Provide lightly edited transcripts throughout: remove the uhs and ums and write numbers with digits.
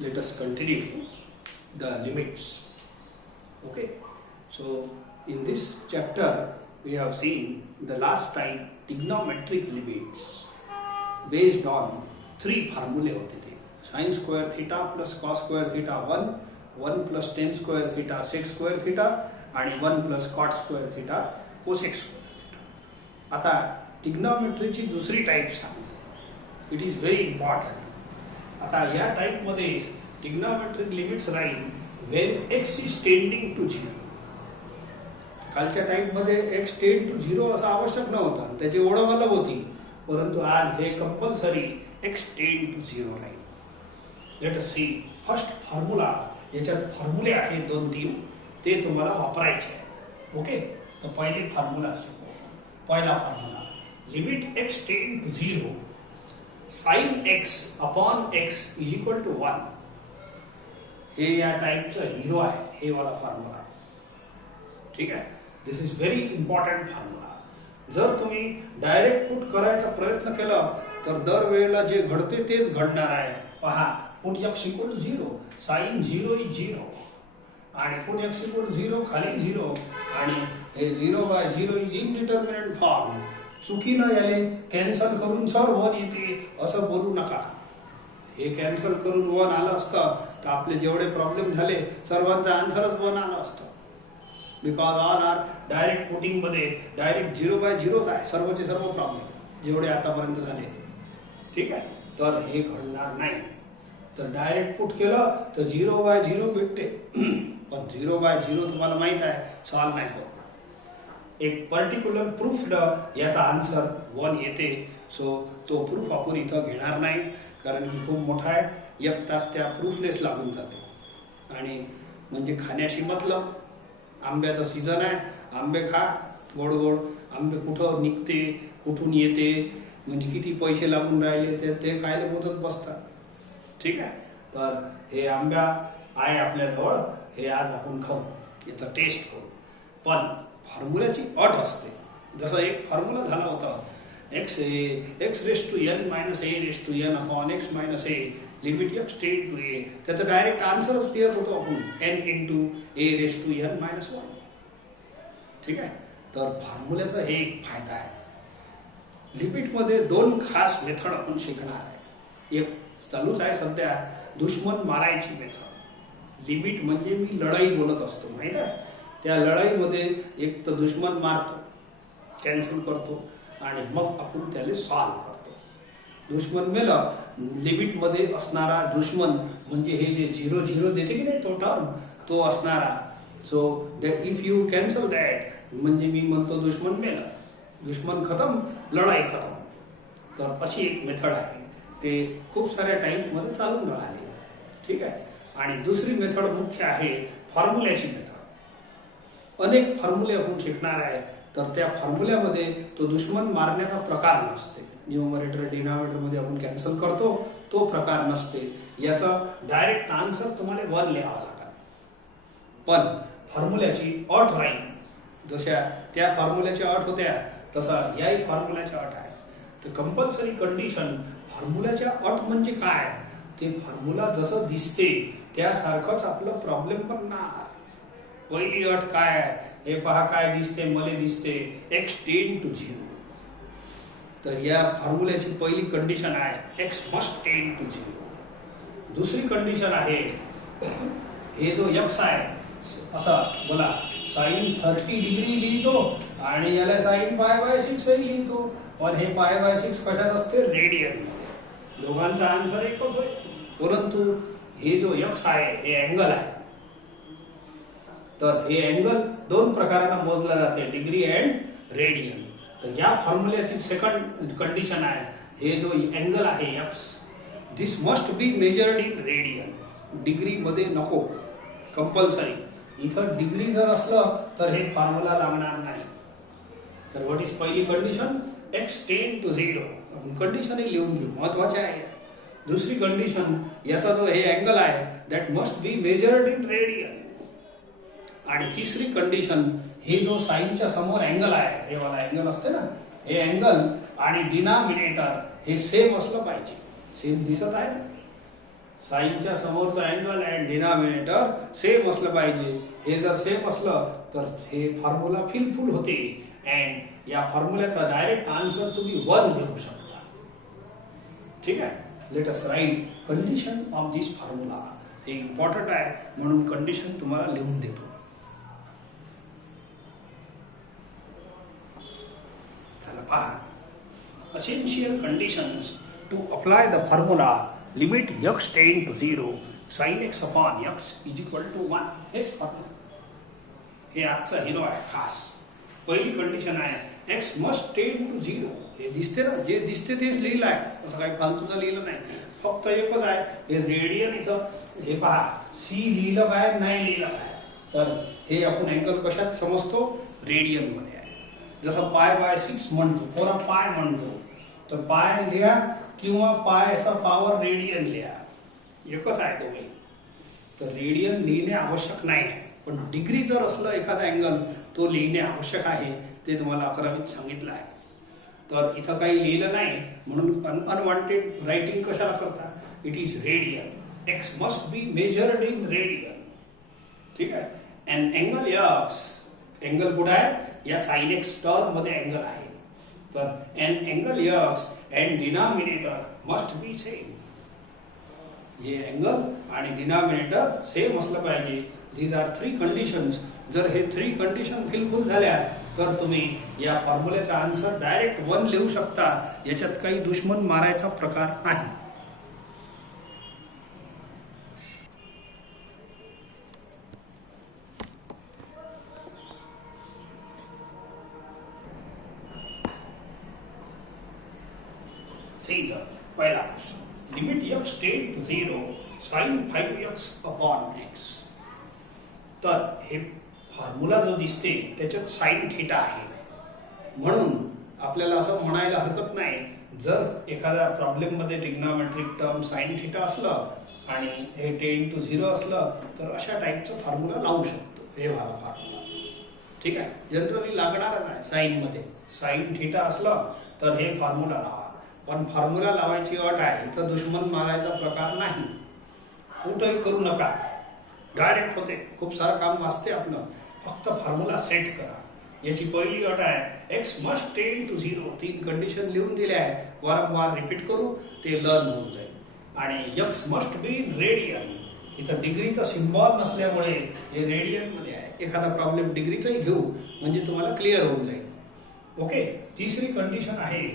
let us continue the limits. Okay, so in this chapter we have seen the last time trigonometric limits based on three formulae होते थे. Sin square theta plus cos square theta 1 plus tan square theta sec square theta आणि 1 plus cot square theta cosec square theta. आता trigonometryची दुसरी type सांगू. It is very important. आता या type मध्ये trigonometric limits राहील when x is tending to 0. कालच्या type मध्ये x टेंड टू 0 असं आवश्यक नव्हतं, त्याची ओळख अलग होती, परंतु आज हे कंपल्सरी x टेंड टू 0 राहील. Let us see first formula. याच्यात फॉर्म्युले आहेत 2-3, ते तुम्हाला वापरायचे आहे. ओके, तर पहिले फॉर्म्युला शिकू. पहिला formula limit x tend to 0 sin x upon x is equal to 1. हे या टाइपचं हिरो आहे, हे वाला फॉर्म्युला. ठीक आहे, दिस इज व्हेरी इम्पॉर्टंट फॉर्म्युला. जर तुम्ही डायरेक्ट पुट करायचा प्रयत्न केला तर दरवेळेला जे घडते तेच घडणार आहे. पहा, put x equal to 0, sine 0 is 0 आणि पुट x इक्वल टू 0 खाली 0 आणि हे 0/0 इज इनडिटर्मिनेट फॉर्म. चुकीनं याले कॅन्सल करून सर 1 येते असं बोलू नका. हे कॅन्सल करून 1 आलं असतं तर आपले जेवढे प्रॉब्लेम झाले सर्वांचा आन्सरच 1 आलं असतं. Because all are direct putting मध्ये डायरेक्ट 0/0 आहे सर्वचे सर्व प्रॉब्लेम जेवढे आतापर्यंत झाले. ठीक आहे, तर हे घडणार नाही. तर डायरेक्ट पुट केलं तर 0/0 भेटते, पण 0/0 तुम्हाला माहित आहे सॉल्व नाही होत. एक पर्टिक्युलर प्रूफ याचा आन्सर 1 येते. सो तो प्रूफ आपण इथं घेणार नाही, कारण की खूप मोठा आहे. 1 तास त्या प्रूफलेस लागून जातो. आणि म्हणजे खाण्याशी मतलब. आंब्याचं सीझन आहे, आंबे खा, गोड गोड आंबे. कुठं निघते, कुठून येते, म्हणजे किती पैसे लागून राहिले ते खायला मोजत बसतात. ठीक आहे, तर हे आंबा आहे आपल्याजवळ, हे आज आपण खाऊ, याचा टेस्ट करू. पण फॉर्म्युल्याची अट असते. जसं एक फॉर्म्युला झाला होता x raised to n minus a raised to n upon x minus a limit x tend to a. त्याचं डायरेक्ट आन्सरच लिहित होतो आपण n into a raised to n minus 1. ठीक आहे, तर फॉर्म्युल्याचा हे एक फायदा आहे. लिमिटमध्ये 2 खास मेथड आपण शिकणार आहे. एक चालूच आहे सध्या, दुश्मन मारायची मेथड. लिमिट म्हणजे मी लढाई बोलत असतो, माहित आहे. त्या लढाईमध्ये एक तर दुश्मन मारतो, कॅन्सल करतो आणि मग आपण त्याला सॉल्व करतो. दुश्मन मेलं, लिमिटमध्ये असणारा दुश्मन म्हणजे हे जे 0/0 देते की नाही तो टर्म, तो असणारा. So that if you cancel that म्हणजे मी म्हणतो दुश्मन मेलं, दुश्मन खतम, लढाई खतम. तर अशी एक मेथड आहे, ते खूप साऱ्या टाइम्समध्ये चालून राहिली. ठीक आहे, आणि दुसरी मेथड मुख्य आहे फॉर्म्युल्याची मेथड. अनेक फॉर्म्युले आपण शिकणार आहे, तर त्या फॉर्म्युल्यामध्ये तो दुश्मन मारण्याचा प्रकार नसते. न्यूमरेटर डिनॉमिनेटर मध्ये आपण कॅन्सल करतो तो प्रकार नसते. याचा डायरेक्ट आन्सर तुम्हाला 1 लिहावा लागेल. पण फॉर्म्युल्याची अट राहील. जशा त्या फॉर्म्युल्याच्या अट होत्या तसा याही फॉर्म्युल्याच्या अट आहे. तर कंपल्सरी कंडिशन फॉर्म्युल्याच्या अट म्हणजे काय, ते फॉर्म्युला जसं दिसते त्यासारखंच आपलं प्रॉब्लेम बनणार. पहिली अट काय आहे, हे पहा काय दिसते, मला दिसते x टेंड टू 0. तर या फॉर्म्युल्याची पहिली कंडिशन आहे x मस्ट टेंड टू 0. दुसरी कंडिशन आहे, हे जो x आहे असा बोला साइन 30 डिग्री लिहितो आणि याला साइन π/6 लिहितो. पण हे π/6 कशात असते, रेडियन. दोघांचा आन्सर एकच होईल, परंतु हे जो x आहे हे अँगल आहे. तर हे अँगल 2 प्रकारांना मोजला जाते, डिग्री अँड रेडियन. तर या फॉर्म्युल्याची सेकंड कंडिशन आहे, हे जो अँगल आहे x, this must be measured in radian. Degree मध्ये नको, कंपल्सरी. इथं डिग्री जर असलं तर हे फॉर्म्युला लागणार नाही. तर व्हॉट इज पहिली कंडिशन, x टेंड टू 0. आपण कंडिशन लिहून घेऊ, महत्वाचे आहे. दुसरी कंडिशन, याचा जो हे अँगल आहे that must be measured in radian. आणि तिसरी कंडिशन, हे जो साइनच्या समोर अँगल आहे, हे वाला अँगल असते ना, हे अँगल आणि डिनॉमिनेटर हे सेम असलं पाहिजे. सेम दिसत आहे ना, साईनच्या समोरचा अँगल अँड डिनॉमिनेटर सेम असलं पाहिजे. हे जर सेम असलं तर हे फॉर्म्युला फिलफुल होते अँड या फॉर्म्युल्याचा डायरेक्ट आन्सर तुम्ही 1 घेऊ शकता. ठीक आहे. Let us write condition of this formula. हे इम्पॉर्टंट आहे म्हणून कंडिशन तुम्हाला लिहून देतो. चला पहा. essential conditions to apply the formula limit x tend to 0 sin x upon x is equal to 1. हेच फॉर्म्युला. हे आजचा हिरो आहे खास. पहिली कंडिशन आहे x must tend to 0. हे दिसते ना, जे दिसते तेच लिहिलं आहे, असं काही फालतूचं लिहिलं नाही. फक्त एकच आहे हे रेडियन. इथं हे पहा c लिहिलं काय नाही लिहिलं काय. तर हे आपण अँगल कशात समजतो? रेडियन मध्ये आहे. जसं π/6 म्हणतो, कोणा पाय म्हणतो, तर पाय लिहा किंवा पायचा पॉवर रेडियन लिहा, एकच आहे दोघे. तर रेडियन लिहिणे आवश्यक नाही आहे, पण डिग्री जर असलं एखादा अँगल तो लिहिणे आवश्यक आहे. ते तुम्हाला 11वीत सांगितलं आहे. तर इथं काही लिहिलं नाही म्हणून अनवॉन्टेड रायटिंग कशाला करता? It is radian. X must be measured in radian. ठीक आहे. अँड अँगल एक्स, अँगल कुठं आहे? या साइन एक्स टर्म मध्ये अँगल आहे. तर an angle x and denominator must be same. हे अँगल आणि डिनॉमिनेटर सेम असलं पाहिजे. These are 3 conditions. जर हे 3 कंडिशन फिलफुल झाल्या तर तुम्ही या फॉर्म्युल्याचा आन्सर डायरेक्ट 1 लिहू शकता. याच्यात काही दुश्मन मारायचा प्रकार नाही. See the पहिला question. Limit x tend to 0 sin 5x upon x. तर हे फॉर्म्युला जो दिसते त्याच्यात साइन थीटा आहे, म्हणून आपल्याला असं म्हणायला हरकत नाही. जर एखाद्या प्रॉब्लेम मध्ये ट्रिग्नोमेट्रिक टर्म साइन थीटा असलं आणि हे टेंड टू 0 असलं तर अशा टाईपचं फॉर्म्युला लावू शकतो. हे वाला फॉर्म्युला ठीक आहे. जनरली लागणारच आहे. साइन मध्ये साइन थीटा असलं तर हे फॉर्म्युला लावा. पण फॉर्म्युला लावायची अट आहे, इथं दुश्मन मारायचा प्रकार नाही. कुठंही करू नका, डायरेक्ट होते. खूप सारं काम वाचते आपलं. फक्त फॉर्म्युला सेट करा. याची पहिली अट आहे x must tend to 0. 3 condition लिहून दिल्या आहे, वारंवार रिपीट करू, ते लर्न होऊन जाईल. आणि एक्स मस्ट बी रेडियन. इथं डिग्रीचा सिम्बॉल नसल्यामुळे हे रेडियन मध्ये आहे. एखादा प्रॉब्लेम डिग्रीचाही घेऊ म्हणजे तुम्हाला क्लिअर होऊन जाईल. ओके. तिसरी कंडिशन आहे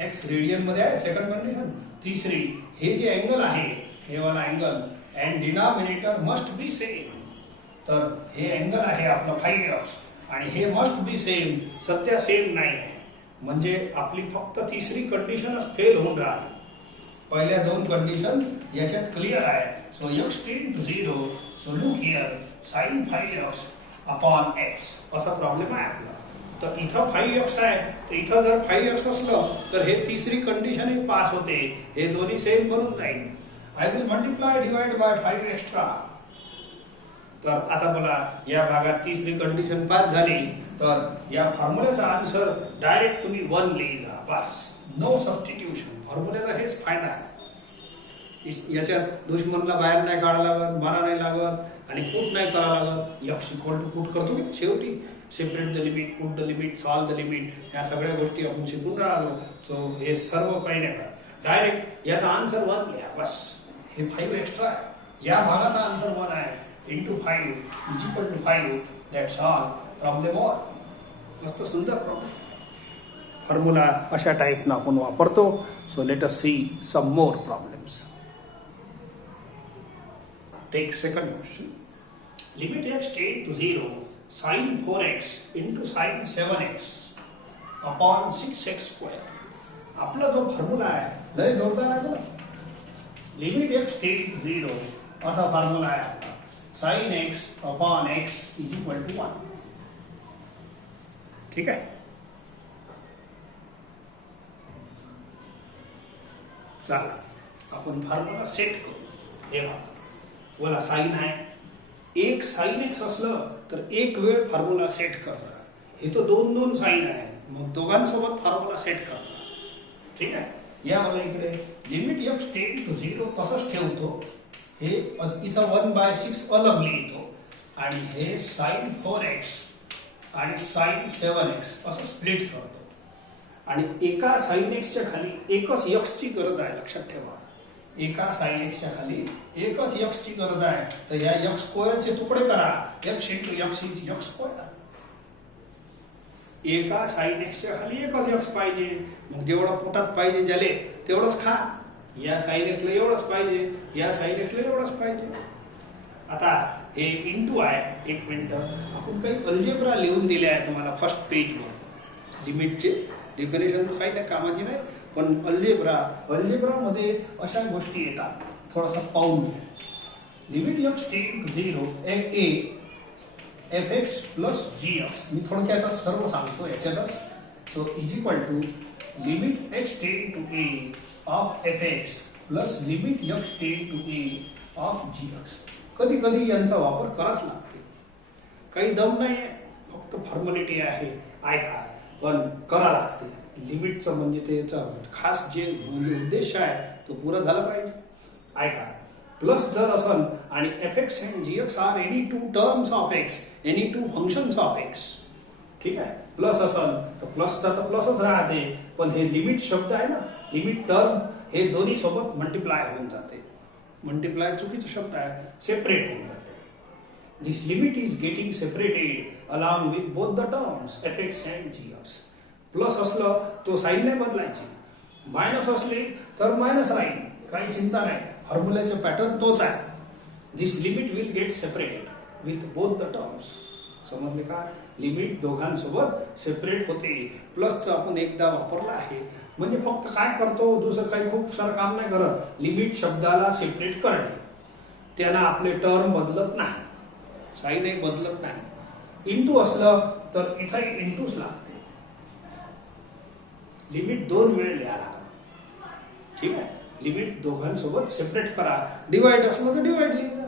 एक्स रेडियन मध्ये आहे. Second condition. तिसरी, हे जे अँगल आहे हे वाला angle and denominator must be same. तर हे अँगल आहे आपला 5x आणि हे मस्ट बी सेम. सध्या सेम नाही आहे म्हणजे आपली फक्त तिसरी कंडिशनच फेल होऊन राहिली. पहिल्या 2 कंडिशन याच्यात क्लिअर आहे. So x tend to 0. So look here sin 5x upon x असा प्रॉब्लेम आहे आपला. तर इथं 5x आहे, तर इथं जर 5x असलं तर हे तिसरी कंडिशन पास होते. हे दोन्ही सेम बनून जाईल. I will multiply divide by 5 extra. तर आता बोला या भागात तिसरी कंडिशन पास झाली तर या फॉर्म्युल्याचा आन्सर डायरेक्ट तुम्ही 1 लिहा. बस, नो सबस्टिट्यूशन. फॉर्म्युल्याचा हेच फायदा आहे. याच्यात दुश्मनला बाहेर नाही काढावं लागत, मारा नाही लागत आणि पुट नाही करावं लागत. एक्स इक्वल टू पुट करतो की शेवटी separate the limit, put the limit, solve the limit, ह्या सगळ्या गोष्टी आपण शिकून राहिलो. सो हे सर्व काही नाही का, डायरेक्ट याचा आन्सर 1 लिहा. बस, हे 5 एक्स्ट्रा आहे. या भागाचा आन्सर 1 आहे. Into 5 is equal to 5. That's all. Problem all. मस्त सुंदर प्रॉब्लेम. फॉर्म्युला अशा टाईपनं आपण वापरतो. So let us see some more problems. Take second question. Limit x tend to 0 sin 4x into sin 7x upon 6x square. आपला जो formula आहे लय जोरदार आहे बघा. लिमिट x tend to 0 असा फॉर्म्युला आहे आपला. sin x upon x is equal to 1. ठीक आहे. चला आपण फॉर्म्युला सेट करू. हे बघा बोला साइन आहे. एक साइन एक्स असलं तर एक वेळ फॉर्म्युला सेट करता. हे तो 2 साइन आहे, मग दोघांसोबत फॉर्म्युला सेट करता. ठीक आहे. या मला इकडे लिमिट एक्स टेंड टू 0 तसंच ठेवतो. हे इथं 1/6 अलग लिहितो आणि हे sin 4x आणि sin 7x असं स्प्लिट करतो. आणि एका sin x च्या खाली एकच x ची गरज आहे, लक्षात ठेवा. एका sin x च्या खाली एकच x ची गरज आहे. तर या x स्क्वेअर चे तुकडे करा. x × x is x square. एका sin x च्या खाली एकच x पाहिजे. मग जेवढं पोटात पाहिजे ज्याले तेवढंच खा. या sin x ला एवढंच पाहिजे, या sin x ला एवढंच पाहिजे. आता हे इंटू आहे. एक मिनिट, आपण काही अल्जेब्रा लिहून दिले आहे तुम्हाला फर्स्ट पेजवर. लिमिटचे डेफिनेशन तर काही नाही कामाची नाही, पण अल्जेब्रामध्ये अशा गोष्टी येतात. थोडासा पाहून घ्या. Limit x tend to 0 a fx plus gx. मी थोडक्यात सर्व सांगतो याच्यातच. So is equal to limit x tend to a of fx plus limit x tend to a of gx. कधी कधी यांचा वापर कराच लागते. काही दम नाही आहे, फक्त फॉर्मॅलिटी आहे, ऐका, पण करा लागते. लिमिटचं म्हणजे त्याचा खास जे म्हणजे उद्देश आहे तो पुरा झाला पाहिजे. ऐका, प्लस जर असल आणि fx and gx are any two terms of x, any two functions of x, ठीक आहे. प्लस असल तर प्लसचा तर प्लसच राहते, पण हे लिमिट शब्द आहे ना, लिमिट टर्म, हे दोन्ही सोबत मल्टिप्लाय होऊन जाते. मल्टिप्लाय चुकीचा शब्द आहे, सेपरेट होऊन जाते. This limit is getting separated along with both the terms fx and gx. Plus असलं तो साइन नाही बदलायची, मायनस असली तर मायनस राहील, काही चिंता नाही. फॉर्म्युल्याचा पॅटर्न तोच आहे. This limit will get separate with both the terms. समजले का? लिमिट दोघांसोबत सेपरेट होते. प्लसचं आपण एकदा वापरलं आहे म्हणजे फक्त काय करतो, दुसरं काही खूप सारं काम नाही करत. लिमिट शब्दाला सेपरेट करणे, त्यांना आपले टर्म बदलत नाही, साइन एक बदलत नाही. इंटू असलं तर इथं इंटूच लागते. लिमिट दोन वेळ लिहा लागते, ठीक आहे. लिमिट दोघांसोबत सेपरेट करा. डिवाइड असलं तर डिवाइड लिहा.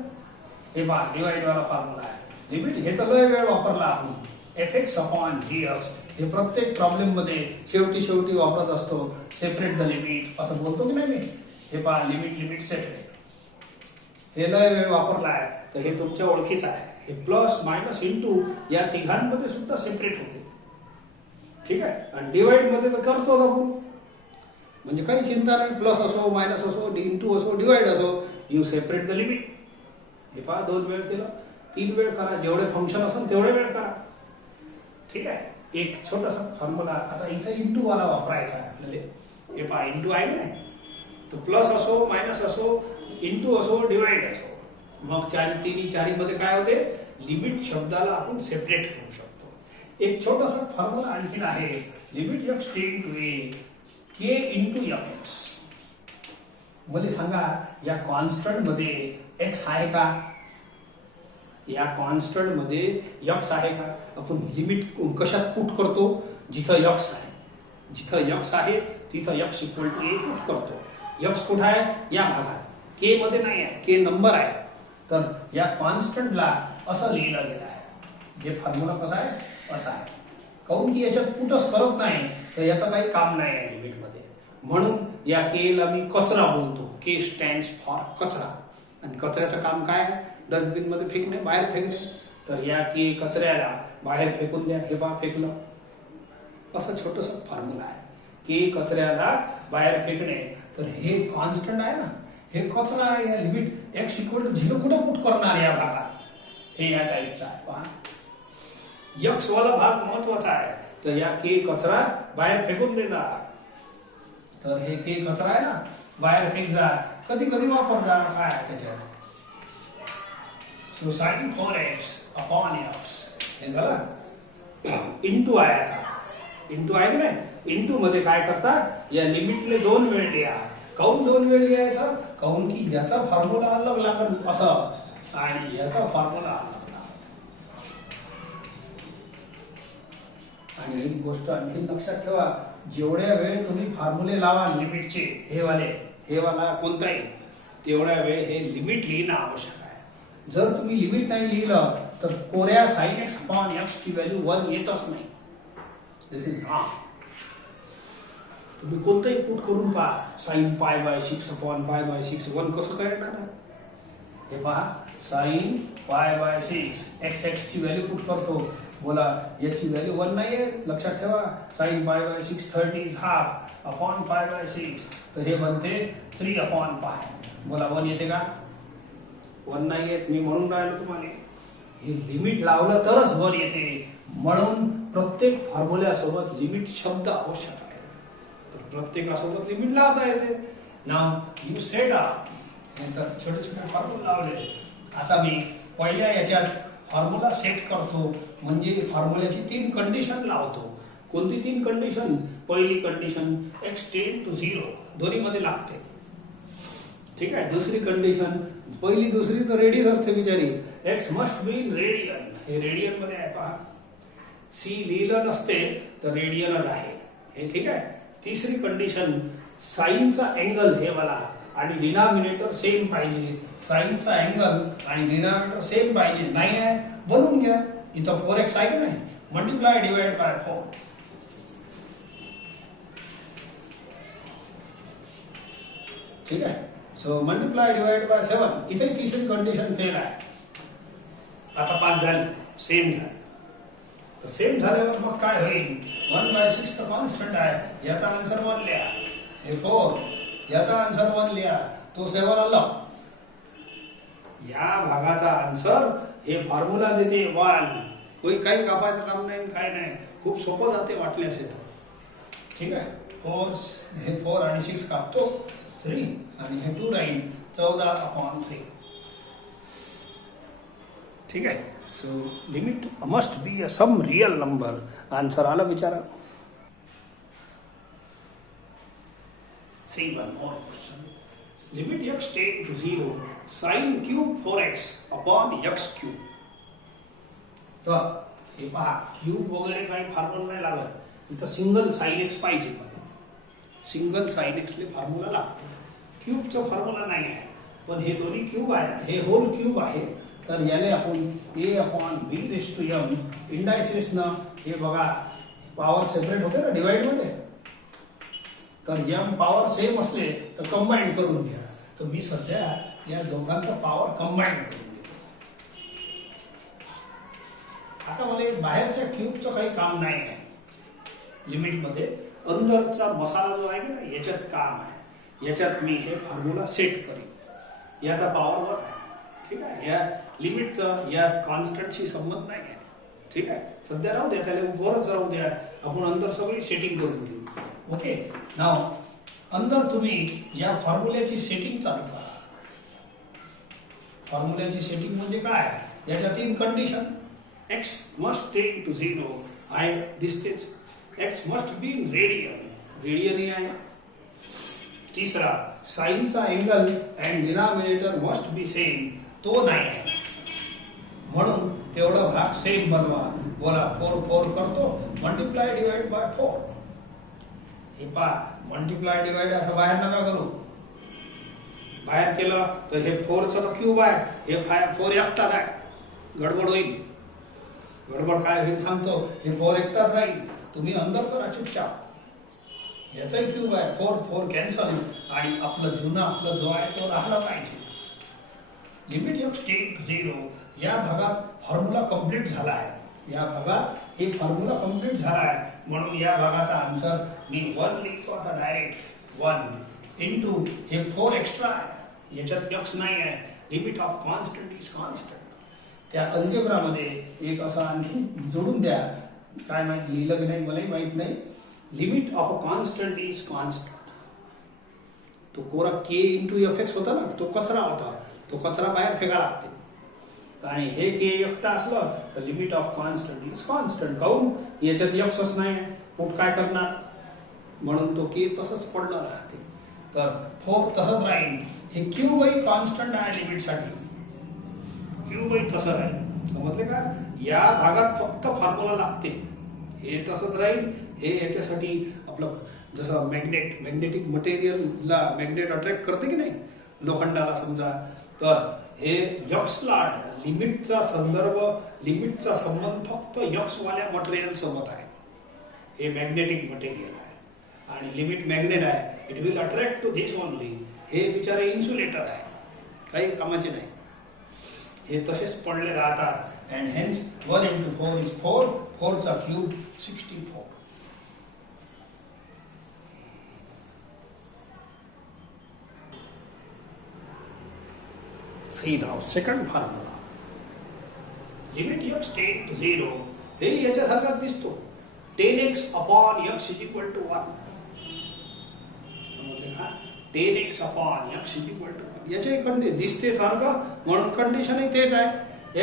हे पहा, डिवाइड वाला फॉर्म्युला आहे. लिमिट हे तर लय वेळ वापरला आपण. fx अपॉन gx हे प्रत्येक प्रॉब्लेम मध्ये शेवटी वापरत असतो. सेपरेट द लिमिट असं बोलतो की नाही मी. हे पहा, लिमिट सेपरेट, हे लय वेळ वापरला आहे, तर हे तुमच्या ओळखीचं आहे. हे प्लस मायनस इंटू या तिघांमध्ये सुद्धा सेपरेट होते, ठीक आहे. आणि डिवाइड मध्ये तर करतोच आपण, म्हणजे काही चिंता नाही. प्लस असो, मायनस असो, इंटू असो, डिवाइड असो, यू सेपरेट द लिमिट. हे पहा, 2 वेळ केलं, 3 वेळ करा, जेवढे फंक्शन असेल तेवढे वेळ करा, ठीक आहे. एक छोटासा फॉर्म्युला आता इथे इंटू वाला वापरायचा आहे आपल्याला. हे पहा, इंटू आहे ना, तर प्लस असो, मायनस असो, इंटू असो, डिवाइड असो, मग चारी मध्ये काय होते, लिमिट शब्दाला आपण सेपरेट करू शकतो. एक छोटासा फॉर्म्युला आणखीन आहे. Limit x tend to a k into fx. मला सांगा, या कॉन्स्टंट मध्ये x आहे का? या कॉन्स्टंट मध्ये x आहे का? आपण लिमिट कशात पुट करतो? जिथं x आहे. जिथं x आहे तिथं x equal to a put करतो. x कुठं आहे? या भागात. k मध्ये नाही आहे, k नंबर आहे. तर या कॉन्स्टंटला असं लिहिलं गेलं आहे. हे फॉर्म्युला कसा आहे? असा आहे. काऊन की याच्यात पुटच करत नाही, तर याचं काही काम नाही आहे लिमिट मध्ये. म्हणून या k ला मी कचरा बोलतो. k स्टँड्स फॉर कचरा. आणि कचऱ्याचं काम काय आहे? डस्टबिन मध्ये फेकणे, बाहेर फेकणे. तर या k कचऱ्याला बाहेर फेकून द्या. हे पहा, फेकलं. असं छोटंसं फॉर्म्युला आहे. k कचऱ्याला बाहेर फेकणे. तर हे कॉन्स्टंट आहे ना, हे कचरा आहे. या लिमिट x इक्वल टू 0 कुठं पुट करणार या भागात? हे या टाईपचं आहे. पहा, x वाला भाग महत्वाचा आहे. तर या k कचरा बाहेर फेकून दे जा. तर हे k कचरा आहे ना, बाहेर फेक जा. कधी कधी वापर जा. काय आहे त्याच्यात? So sin 4x upon x हे झालं. इंटू आहे. आता इंटू आहे की नाही? इंटू मध्ये काय करता, या लिमिटले 2 वेळ लिहा. काऊन 2 वेळ लिहायचा? काऊन की याचा फॉर्म्युला अलग लागेल असं, आणि याचा फॉर्म्युला अलग लागेल. आणि एक गोष्ट आणखी लक्षात ठेवा, जेवढ्या वेळ तुम्ही फॉर्म्युले लावा लिमिटचे, हे वाला कोणताही, तेवढ्या वेळ हे लिमिट लिहिणं आवश्यक आहे. जर तुम्ही लिमिट नाही लिहिलं तर कोऱ्या sin x अपॉन x ची व्हॅल्यू 1 येतच नाही. दिस इज रॉंग. तुम्ही कोणताही पुट करून पहा, sin π/6 अपॉन π/6 1 कसं काय येणार? हे पहा साइन पाय बाय 6 x ची व्हॅल्यू पुट करतो. बोला याची व्हॅल्यू 1 नाही आहे, लक्षात ठेवा. Sine pi by 6 30 is half upon pi by 6, तर हे बनते 3 अपॉन पाय. बोला 1 येते का? 1 नाही येत. मी म्हणून राहिलो तुम्हाला हे लिमिट लावलं तरच 1 येते. म्हणून प्रत्येक फॉर्म्युल्यासोबत लिमिट शब्द आवश्यक आहे. तर प्रत्येकासोबत लिमिट लावता येते. नाव यू सेट अप. नंतर छोटे छोटे फॉर्म्युला लावले. आता मी पहिल्या याच्यात फॉर्म्युला सेट करतो, म्हणजे फॉर्म्युल्याची 3 कंडिशन लावतो. कोणती 3 कंडिशन? पहिली कंडिशन x टेंड टू 0 दोन्ही मध्ये लागते. ठीक आहे. दुसरी कंडिशन, पहिली दुसरी तर रेडियन असते बिचारी, x must be in radian. हे रेडियन मध्ये आहे पहा. c लिहिलं नसते तर रेडियनच आहे हे. ठीक आहे. तिसरी कंडिशन साइनचा अँगल हे मला आणि डिनॉमिनेटर सेम पाहिजे. साइनचा अँगल आणि डिनॉमिनेटर सेम पाहिजे. नाही आहे बनवून घ्या. इथं 4x आहे की नाही, मल्टिप्लाय डिवाइड बाय 4. ठीक आहे. So multiply divide by 7. इथे तिसरी कंडिशन फेल आहे. आता 5 झाले, सेम झाले. तर सेम झाल्यावर मग काय होईल? 1/6 तर कॉन्स्टंट आहे, याचा आन्सर 1 लिहा. हे 4, याचा आन्सर 1 लिहा. तो 7 आला. या भागाचा आन्सर हे फॉर्म्युला देते 1. कोई काही कापायचं काम नाही, काय नाही. खूप सोपं जाते वाटल्यास येतं. ठीक आहे. 4 हे 4 आणि 6 कापतो 3 आणि हे 2 राहील 14/3. ठीक आहे. So limit must be a some real number. Answer आला बिचारा. See one more question. Limit x tend to 0 sin cube 4x upon x cube. तर हे पहा क्यूब वगैरे काही फॉर्म्युला नाही लागत. इथं सिंगल साइन एक्स पाहिजे. सिंगल साइन एक्स ले फॉर्म्युला लागतो. क्यूबचा फॉर्म्युला नाही आहे. पण हे दोन्ही क्यूब आहे, हे होल क्यूब आहे. तर याले आपण a/b⁻m इंडायसेस न हे बघा पॉवर सेपरेट होते ना डिवाइड मध्ये. तर m पॉवर सेम असले तर कंबाईन करून घ्या. तर मी सध्या या दोघांचा पॉवर कंबाईन करून घेतो. आता मला बाहेरच्या क्यूबचं काही काम नाही आहे. लिमिटमध्ये अंदरचा मसाला जो आहे ना याच्यात काम आहे. याच्यात मी हे फॉर्म्युला सेट करीन. याचा पॉवर 1 आहे. ठीक आहे. या लिमिटचं या कॉन्स्टंटशी संबंध नाही आहे. ठीक आहे. सध्या राहू द्या, त्याला वरच राहू द्या. आपण अंदर सगळी सेटिंग करून घेऊ. ओके. नाव अंदर तुम्ही या फॉर्म्युल्याची सेटिंग चालू करा. फॉर्म्युल्याची सेटिंग म्हणजे काय? याच्या 3 condition. x must tend to 0 आहे दिसतेच. x must be in radian, radian ही आहे. तिसरा साइनचा angle and denominator must be same, तो नाही आहे. म्हणून तेवढा भाग सेम बनवा. बोला 4 4 करतो, मल्टिप्लाय डिवाइड बाय 4. हे पहा मल्टिप्लाय डिवाइड असं बाहेर नका करू. बाहेर केलं तर हे 4चं तर क्यूब आहे, हे 4 एकटाच आहे. गडबड होईल. गडबड काय होईल सांगतो. हे 4 एकटाच राहील. तुम्ही अंदर करा चुपचाप. याचाही क्यूब आहे. 4 4 कॅन्सल आणि आपलं जुना आपलं जो आहे तो राहिला पाहिजे. लिमिट x टेंड टू 0 या भागात फॉर्म्युला कंप्लीट झाला आहे. या भागात हे फॉर्म्युला कंप्लीट झाला आहे. म्हणून या भागाचा आन्सर मी 1 लिखतो. आता डायरेक्ट 1 इंटू हे 4 एक्स्ट्रा आहे, याच्यात x नाही आहे. Limit of constant is constant. त्या अल्जेब्रामध्ये एक असं आणखी जोडून द्या. काय माहिती लिहिलं की नाही मलाही माहित नाही. Limit of a constant is constant. तो कोरा k इंटू fx होता ना, तो कचरा होता. तो कचरा बाहेर फेका लागते. आणि हे k एकटा असलं तर limit of constant is constant. काऊन? याच्यात xच नाही. पुट काय करणार? म्हणून तो k तसंच पडला राहते. तर 4 तसंच राहील. हे क्यूबही कॉन्स्टंट आहे लिमिटसाठी. क्यूबही तसं राहील. समजले का? या भागात फक्त फॉर्म्युला लागते. हे तसंच राहील. हे याच्यासाठी आपलं जसं मॅग्नेटिक मटेरियलला मॅग्नेट अट्रॅक्ट करते की नाही लोखंडाला समजा, तर हे यक्सला लिमिटचा संदर्भ, लिमिटचा संबंध फक्त यक्स वाल्या मटेरियल सोबत आहे. हे मॅग्नेटिक मटेरियल आहे आणि लिमिट मॅग्नेट आहे. It will attract to this only. हे बिचारे इन्सुलेटर आहे, काही कामाचे नाही. हे तसेच पडले राहतात अँड हेन्स 1 into 4 is 4, 4 चा cube 64. See now second formula. Limit x tend to 0. हे याच्यासारखाच दिसतो. 10x upon x is equal to 1. समजले का? 10x upon x is equal to 1. याच्या कंडिशन दिसते सारखं म्हणून कंडिशनही तेच आहे.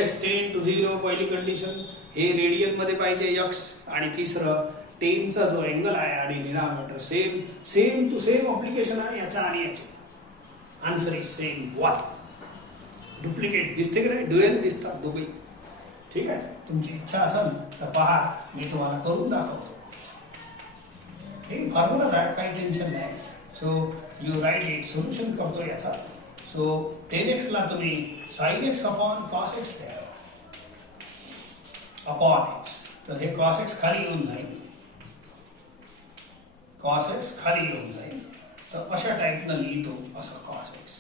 x टेंड टू 0 पहिली कंडिशन. हे रेडियन मध्ये पाहिजे x आणि तिसरं 10 चा जो अँगल आहे आणि denominator same to same application आहे याचा आणि याचे. Answer is same 1. डुप्लिकेट दिसते की नाही? ड्युएल दिसतात दोघे. ठीक आहे. तुमची इच्छा असेल तर पहा, मी तुम्हाला करून दाखवतो. हे फॉर्म्युला आहे, काही टेन्शन नाही. So you write it. Solution करतो याचा. सो 10x ला तुम्ही sin x upon cos x द्या अपॉन x. तर हे cos x खाली येऊन जाईल. cos x खाली येऊन जाईल. तर अशा टाईपनं लिहितो असं cos x.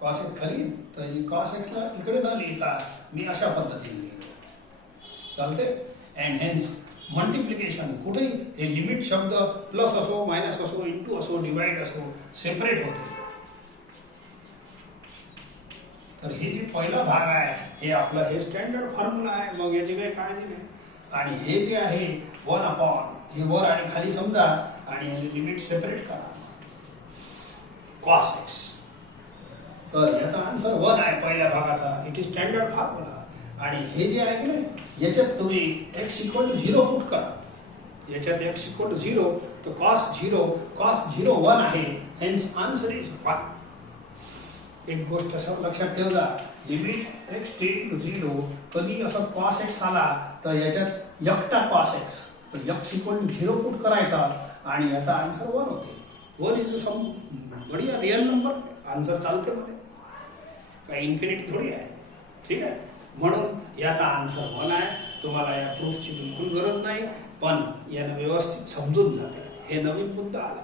cos x खाली तर cos x ला इकडे न लिहिता मी अशा पद्धतीने लिहितो. चालते. अँड हेन्स मल्टिप्लिकेशन कुठेही हे लिमिट शब्द प्लस असो मायनस असो इंटू असो डिवाइड असो सेपरेट होते. तर हे जे पहिला भाग आहे हे आपलं हे स्टँडर्ड फॉर्म्युला आहे. मग याची काही काळजी नाही. आणि हे जे आहे 1 अपॉन हे वर आणि खाली समजा आणि लिमिट सेपरेट करा cos x. तर याचा आन्सर 1 आहे पहिल्या भागाचा. It is standard formula. आणि हे जे आहे की नाही याच्यात तुम्ही x इक्वल टू 0 पुट करा. याच्यात x इक्वल टू 0 तर cos 0 1 आहे. Hence answer is 1. एक गोष्ट सब लक्षात ठेवा, लिमिट x टेंड टू 0 कधी असं cos x आला तर याच्यात एकटा cos x तर x इक्वल टू 0 पुट करायचा आणि याचा आन्सर 1 होते. 1 इज सम बढिया रियल नंबर. आन्सर चालते मध्ये काही इन्फिनिटी थोडी आहे. ठीक आहे. म्हणून याचा आन्सर 1 आहे. तुम्हाला या प्रूफची बिलकुल गरज नाही, पण यानं व्यवस्थित समजून जाते. हे नवीन मुद्दा आला.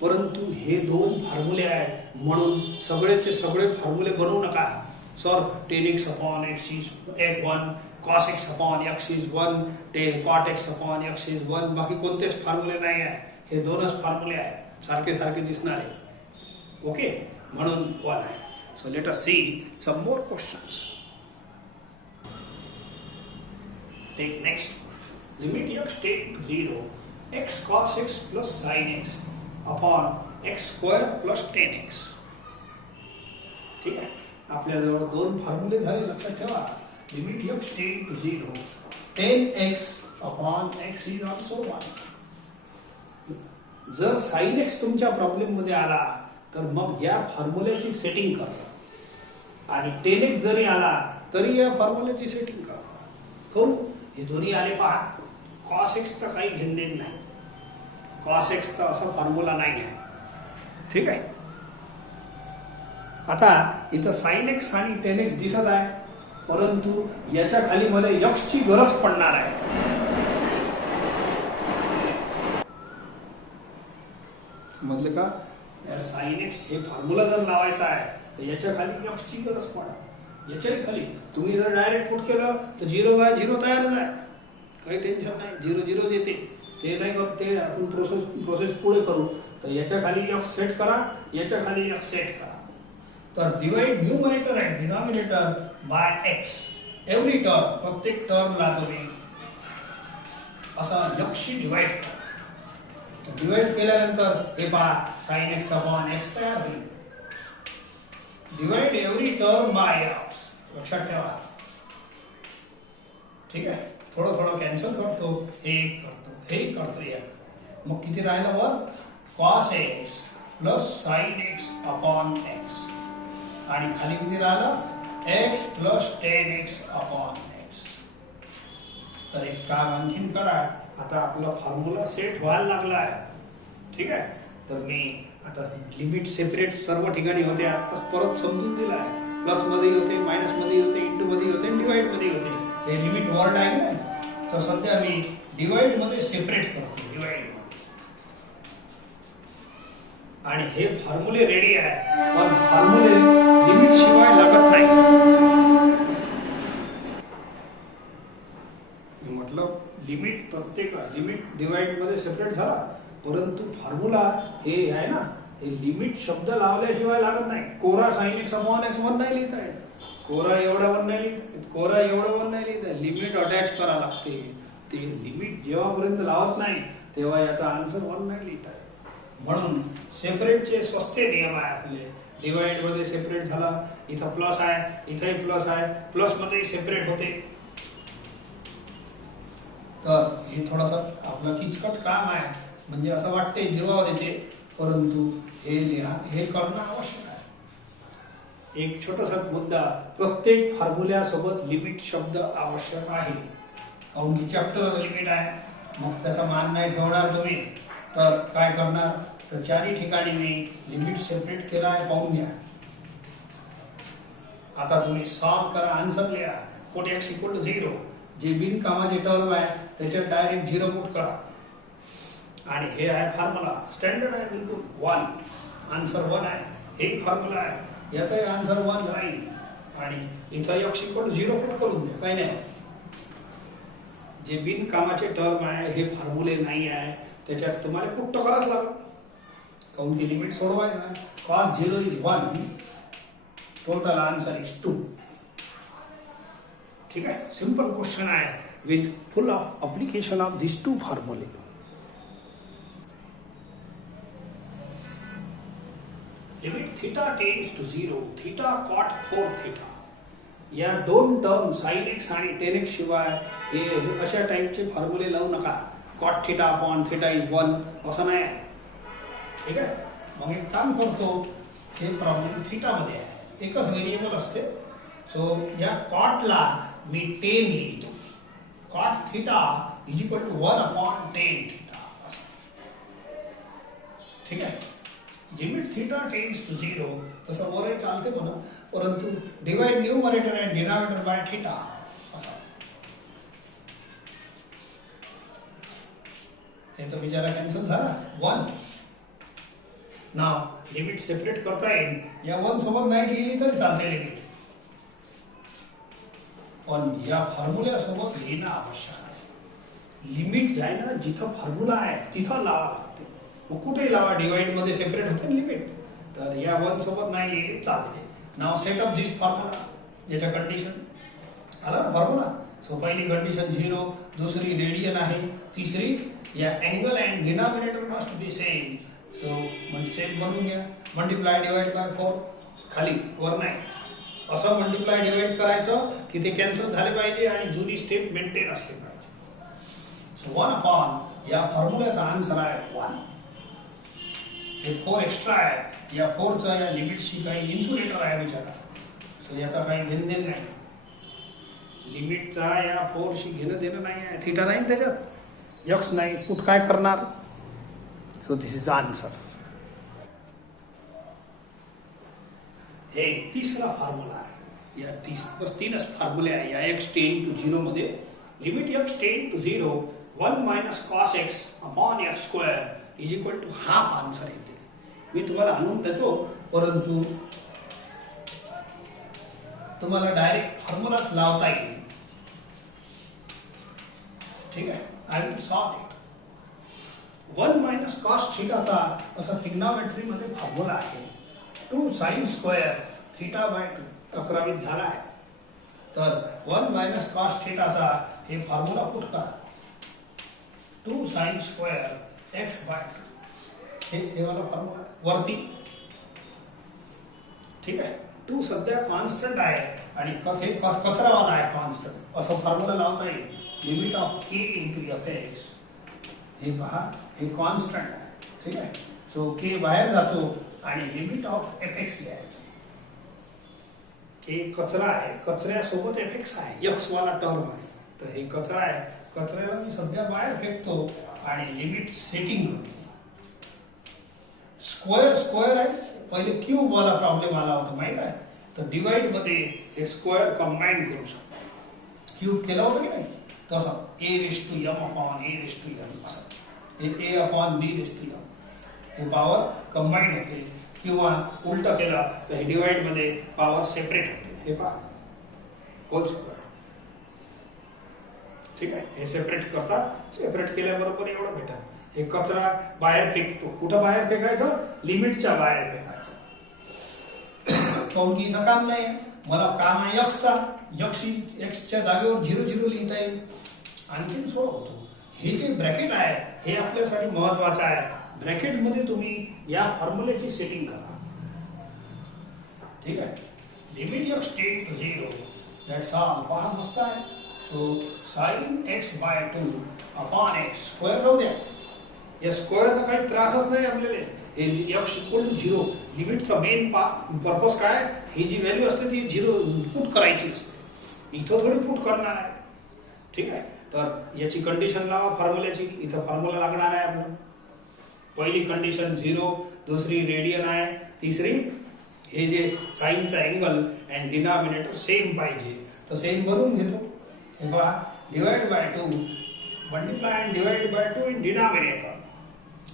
परंतु हे दोन फॉर्म्युले आहेत म्हणून सगळेचे सगळे फॉर्म्युले बनवू नका. Sir 10x upon x is 1, cos x upon x is 1, cot x upon x is 1. बाकी कोणतेच फॉर्म्युले नाही आहे. हे दोनच फॉर्म्युले आहेत सारखे सारखे दिसणारे. ओके. म्हणून 1 आहे. So let us see some more questions. Take next. Limit x take to 0 x cos x plus sin x upon x square plus 10x. ठीक आहे. आपल्याजवळ दोन फॉर्म्युले झाले लक्षात ठेवा. Limit x tend to 0 10x upon x is also 1. जर sin x तुमच्या प्रॉब्लेम मध्ये आला तर मग या फॉर्म्युल्याची सेटिंग करा आणि 10x जरी आला तरी या फॉर्म्युल्याची सेटिंग करा. करू. हे दोन्ही आले पहा. cos x चा काही घेणं देणं नाही. cos x चा असा फॉर्म्युला नाही आहे. ठीक आहे. आता इथं sin x आणि 10x दिसत आहे परंतु याच्या खाली मला x ची गरज पडणार आहे. समजले का? sin x हे फॉर्म्युला जर लावायचा आहे तर याच्या खाली x ची गरज पडणार. याच्या खाली तुम्ही जर डायरेक्ट पुट केलं तर 0 आहे 0 तयारच आहे. काही टेन्शन नाही. 0 0 येते. ते नाही करते आपण प्रोसेस पुढे करू. तर याच्या खाली x सेट करा, याच्या खाली x सेट करा. तर divide numerator and denominator by x. Every term प्रत्येक टर्मला तुम्ही असा x शी डिवाइड करा. डिवाइड केल्यानंतर हे पहा sin x अपॉन x तयार होईल. Divide every term by x. लक्षात ठेवा. ठीक आहे. थोडं थोडं कॅन्सल करतो. हे करतो हे करतो एक. मग किती राहिलं वर cos x plus sin x upon x आणि खाली किती राहिलं x plus 10x upon x. तर एक काम आणखीन करा. आता आपला फॉर्म्युला सेट व्हायला लागला आहे. ठीक आहे. तर मी आता लिमिट सेपरेट सर्व ठिकाणी होते. आता परत समजून दिलं आहे. प्लस मध्ये होते, मायनस मध्ये होते, इंटू मध्ये होते, डिवाइड मध्ये होते. हे लिमिट वर्ड आहे ना. तर सध्या मी डिवाइड मध्ये सेपरेट करतो. डिवाइड आणि हे फॉर्म्युले रेडी आहे. पण फॉर्म्युले लिमिट शिवाय लागत नाही. मी म्हटलं लिमिट प्रत्येक लिमिट डिवाइड मध्ये सेपरेट झाला, परंतु फॉर्म्युला हे आहे ना, हे लिमिट शब्द लावल्याशिवाय लागत नाही. कोरा sign x upon x one नाही लिहिता येत, कोरा एवढा वन नाही लिहिता येत, कोरा एवढा वन नाही लिहिता येत. लिमिट अटॅच करा लागते. ते लिमिट जेव्हापर्यंत लावत नाही तेव्हा याचा आन्सर वन नाही लिहिता येत. म्हणून सेपरेटचे स्वस्ते नियम आहे आपले. डिवाइड मध्ये सेपरेट झाला, इथं प्लस आहे, इथंही प्लस आहे, प्लस मध्ये सेपरेट होते. तर हे थोडासा आपला किचकट काम आहे, म्हणजे असं वाटते जीवावर येते, परंतु हे करणं आवश्यक आहे. एक छोटासा मुद्दा, प्रत्येक फॉर्म्युल्यासोबत लिमिट शब्द आवश्यक आहे. काऊन की चॅप्टर लिमिट आहे, मग त्याचा मान नाही ठेवणार तुम्ही तर काय करणार, तर चारही ठिकाणी मी लिमिट सेपरेट केला आहे पाहून घ्या. आता तुम्ही सॉल्व करा, आन्सर लिहा. पुट एक्स इक्वल टू 0, जे बिनकामाचे टर्म आहे त्याच्यात डायरेक्ट 0 पुट करा. आणि हे आहे फॉर्म्युला, स्टँडर्ड आहे बिलकुल 1, आन्सर 1 आहे. हे फॉर्म्युला आहे, याचाही आन्सर 1 राहील. आणि इथं एक्स इक्वल टू 0 पुट करून द्या, काही नाही. जे बिनकामाचे टर्म आहे हे फॉर्म्युले नाही आहे, त्याच्यात तुम्हाला पुट करावंच लागेल. काऊन की लिमिट सोडवायचं आहे. cos 0 is 1, total answer is 2. ठीक आहे, सिंपल क्वेश्चन आहे with full of application of this two फॉर्म्युले. Limit theta tends to 0, theta cot 4 theta. या दोन टर्म साइन एक्स आणि टेन एक्स शिवाय हे अशा टाईपचे फॉर्म्युले लावू नका. Cot theta upon theta is 1 असं नाही आहे. ठीक आहे, मग एक काम करतो, हे प्रॉब्लेम थीटामध्ये आहे, एकच व्हेरिएबल असते. सो या कॉटला मी 10 लिहितो. Cot theta is equal to 1 upon 10 theta. ठीक आहे, लिमिट थीटा टेंड्स टू 0 तसं वरही चालते म्हणा, परंतु divide numerator and denominator by theta असा. हे तर बिचारा कॅन्सल झाला 1. नाव लिमिट सेपरेट करता येईल, या 1 सोबत नाही लिहिली तरी चालते लिमिट, पण या फॉर्म्युल्या सोबत लिहिणं आवश्यक आहे. लिमिट जे आहे ना, जिथं फॉर्म्युला आहे तिथं लावा लागते. मग कुठेही लावा, डिवाइड मध्ये सेपरेट होते लिमिट, तर या 1 सोबत नाही लिहिली चालते. नाव सेट अप दिस फॉर्म्युला, याच्या कंडिशन आला ना फॉर्म्युला. सो पहिली कंडिशन 0, दुसरी रेडियन आहे, तिसरी या angle and denominator must be same. So म्हणजे सेम बनवून घ्या. मल्टिप्लाय डिवाइड बाय 4, खाली वर नाही, असं मल्टिप्लाय डिवाइड करायचं की ते कॅन्सल झाले पाहिजे आणि जुनी स्टेप मेंटेन असली पाहिजे. सो 1 अपॉन या फॉर्म्युल्याचा आन्सर आहे 1. हे 4 एक्स्ट्रा आहे, या 4चा या लिमिटशी काही इन्सुलेटर आहे बिचारा. सो याचा काही घेणं देणं नाही, लिमिटचा या 4शी घेणं देणं नाही आहे. थीटा नाही त्याच्यात, एक्स नाही, पुट काय करणार. So this is answer. हे तिसरा फॉर्म्युला आहे. या बस 3च फॉर्म्युले आहे या एक्स टेन टू 0 मध्ये. Limit x tend to 0 1 minus cos x upon x square is equal to half answer येते. मी तुम्हाला आणून देतो, परंतु तुम्हाला डायरेक्ट फॉर्म्युलाच लावता येईल. ठीक आहे, I will solve it. 1 minus cos थीटाचा असा ट्रिग्नॉमेट्री मध्ये फॉर्म्युला आहे. 2 साइन स्क्वेअर थीटा बाय 2 11वीत झाला आहे. तर 1 मायनस कॉस थीटाचा हे फॉर्म्युला पुट करा. 2 साइन स्क्वेअर एक्स बाय 2 हे वाला फॉर्म्युला वरती. ठीक आहे, 2 सध्या कॉन्स्टंट आहे आणि हे कचरावाला आहे कॉन्स्टंट, असं फॉर्म्युला लावता येईल. Limit of K into F x, हे पहा हे कॉन्स्टंट आहे. ठीक आहे, सो के बाहेर जातो आणि लिमिट ऑफ एफ एक्स लिहायचं. हे कचरा आहे, कचऱ्यासोबत एफ एक्स आहे, एक्स वाला टर्म आहे, तर हे कचरा आहे, कचऱ्याला मी सध्या बाहेर फेकतो आणि लिमिट सेटिंग करतो. स्क्वेअर आहे, पहिले क्यूब वाला प्रॉब्लेम आला होता माहित आहे, तर डिवाइड मध्ये हे स्क्वेअर कंबाईन करू शकतो. क्यूब केला होता की नाही, तसं a raise to m upon a raise to m, असं a upon b raise to m, हे पॉवर कंबाईन होते. किंवा उलट केलं तर हे डिवाइड मध्ये पॉवर सेपरेट होते. हे पहा होल स्क्वेअर. ठीक आहे, हे सेपरेट करता. सेपरेट केल्याबरोबर एवढं भेटल. हे कचरा बाहेर फेकतो. कुठं बाहेर फेकायचं? लिमिटच्या बाहेर फेकायचं. काऊन की इथं काम नाही, मला काम आहे एक्सचा. एक्सच्या जागेवर 0 0 लिहिता येईल. आणखीन सोडा होतो. हे जे ब्रॅकेट आहे हे आपल्यासाठी महत्वाचं आहे. ब्रॅकेट मध्ये तुम्ही या फॉर्म्युलेची सेटिंग करा. ठीक आहे, लिमिट एक्स टेंड टू 0 दॅट्स ऑल. पहा मस्त आहे. So sin x by 2 upon x square राहू द्या. या स्क्वेअरचा काही त्रासच नाही आपल्याला. हे x इक्वल टू 0 लिमिटचा मेन पर्पज काय? ही जी व्हॅल्यू असते ती 0 पुट करायची असते. इथं थोडी पुट करणार आहे. ठीक आहे, तर याची कंडिशन लावा फॉर्म्युल्याची. इथं फॉर्म्युला लागणार आहे आपल्याला. पहिली कंडिशन 0, दुसरी रेडियन आहे, तिसरी हे जे साइनचा अँगल अँड डिनॉमिनेटर सेम पाहिजे. तर सेम भरून घेतो. हे पहा divide by 2 multiply and divide by 2 in denominator.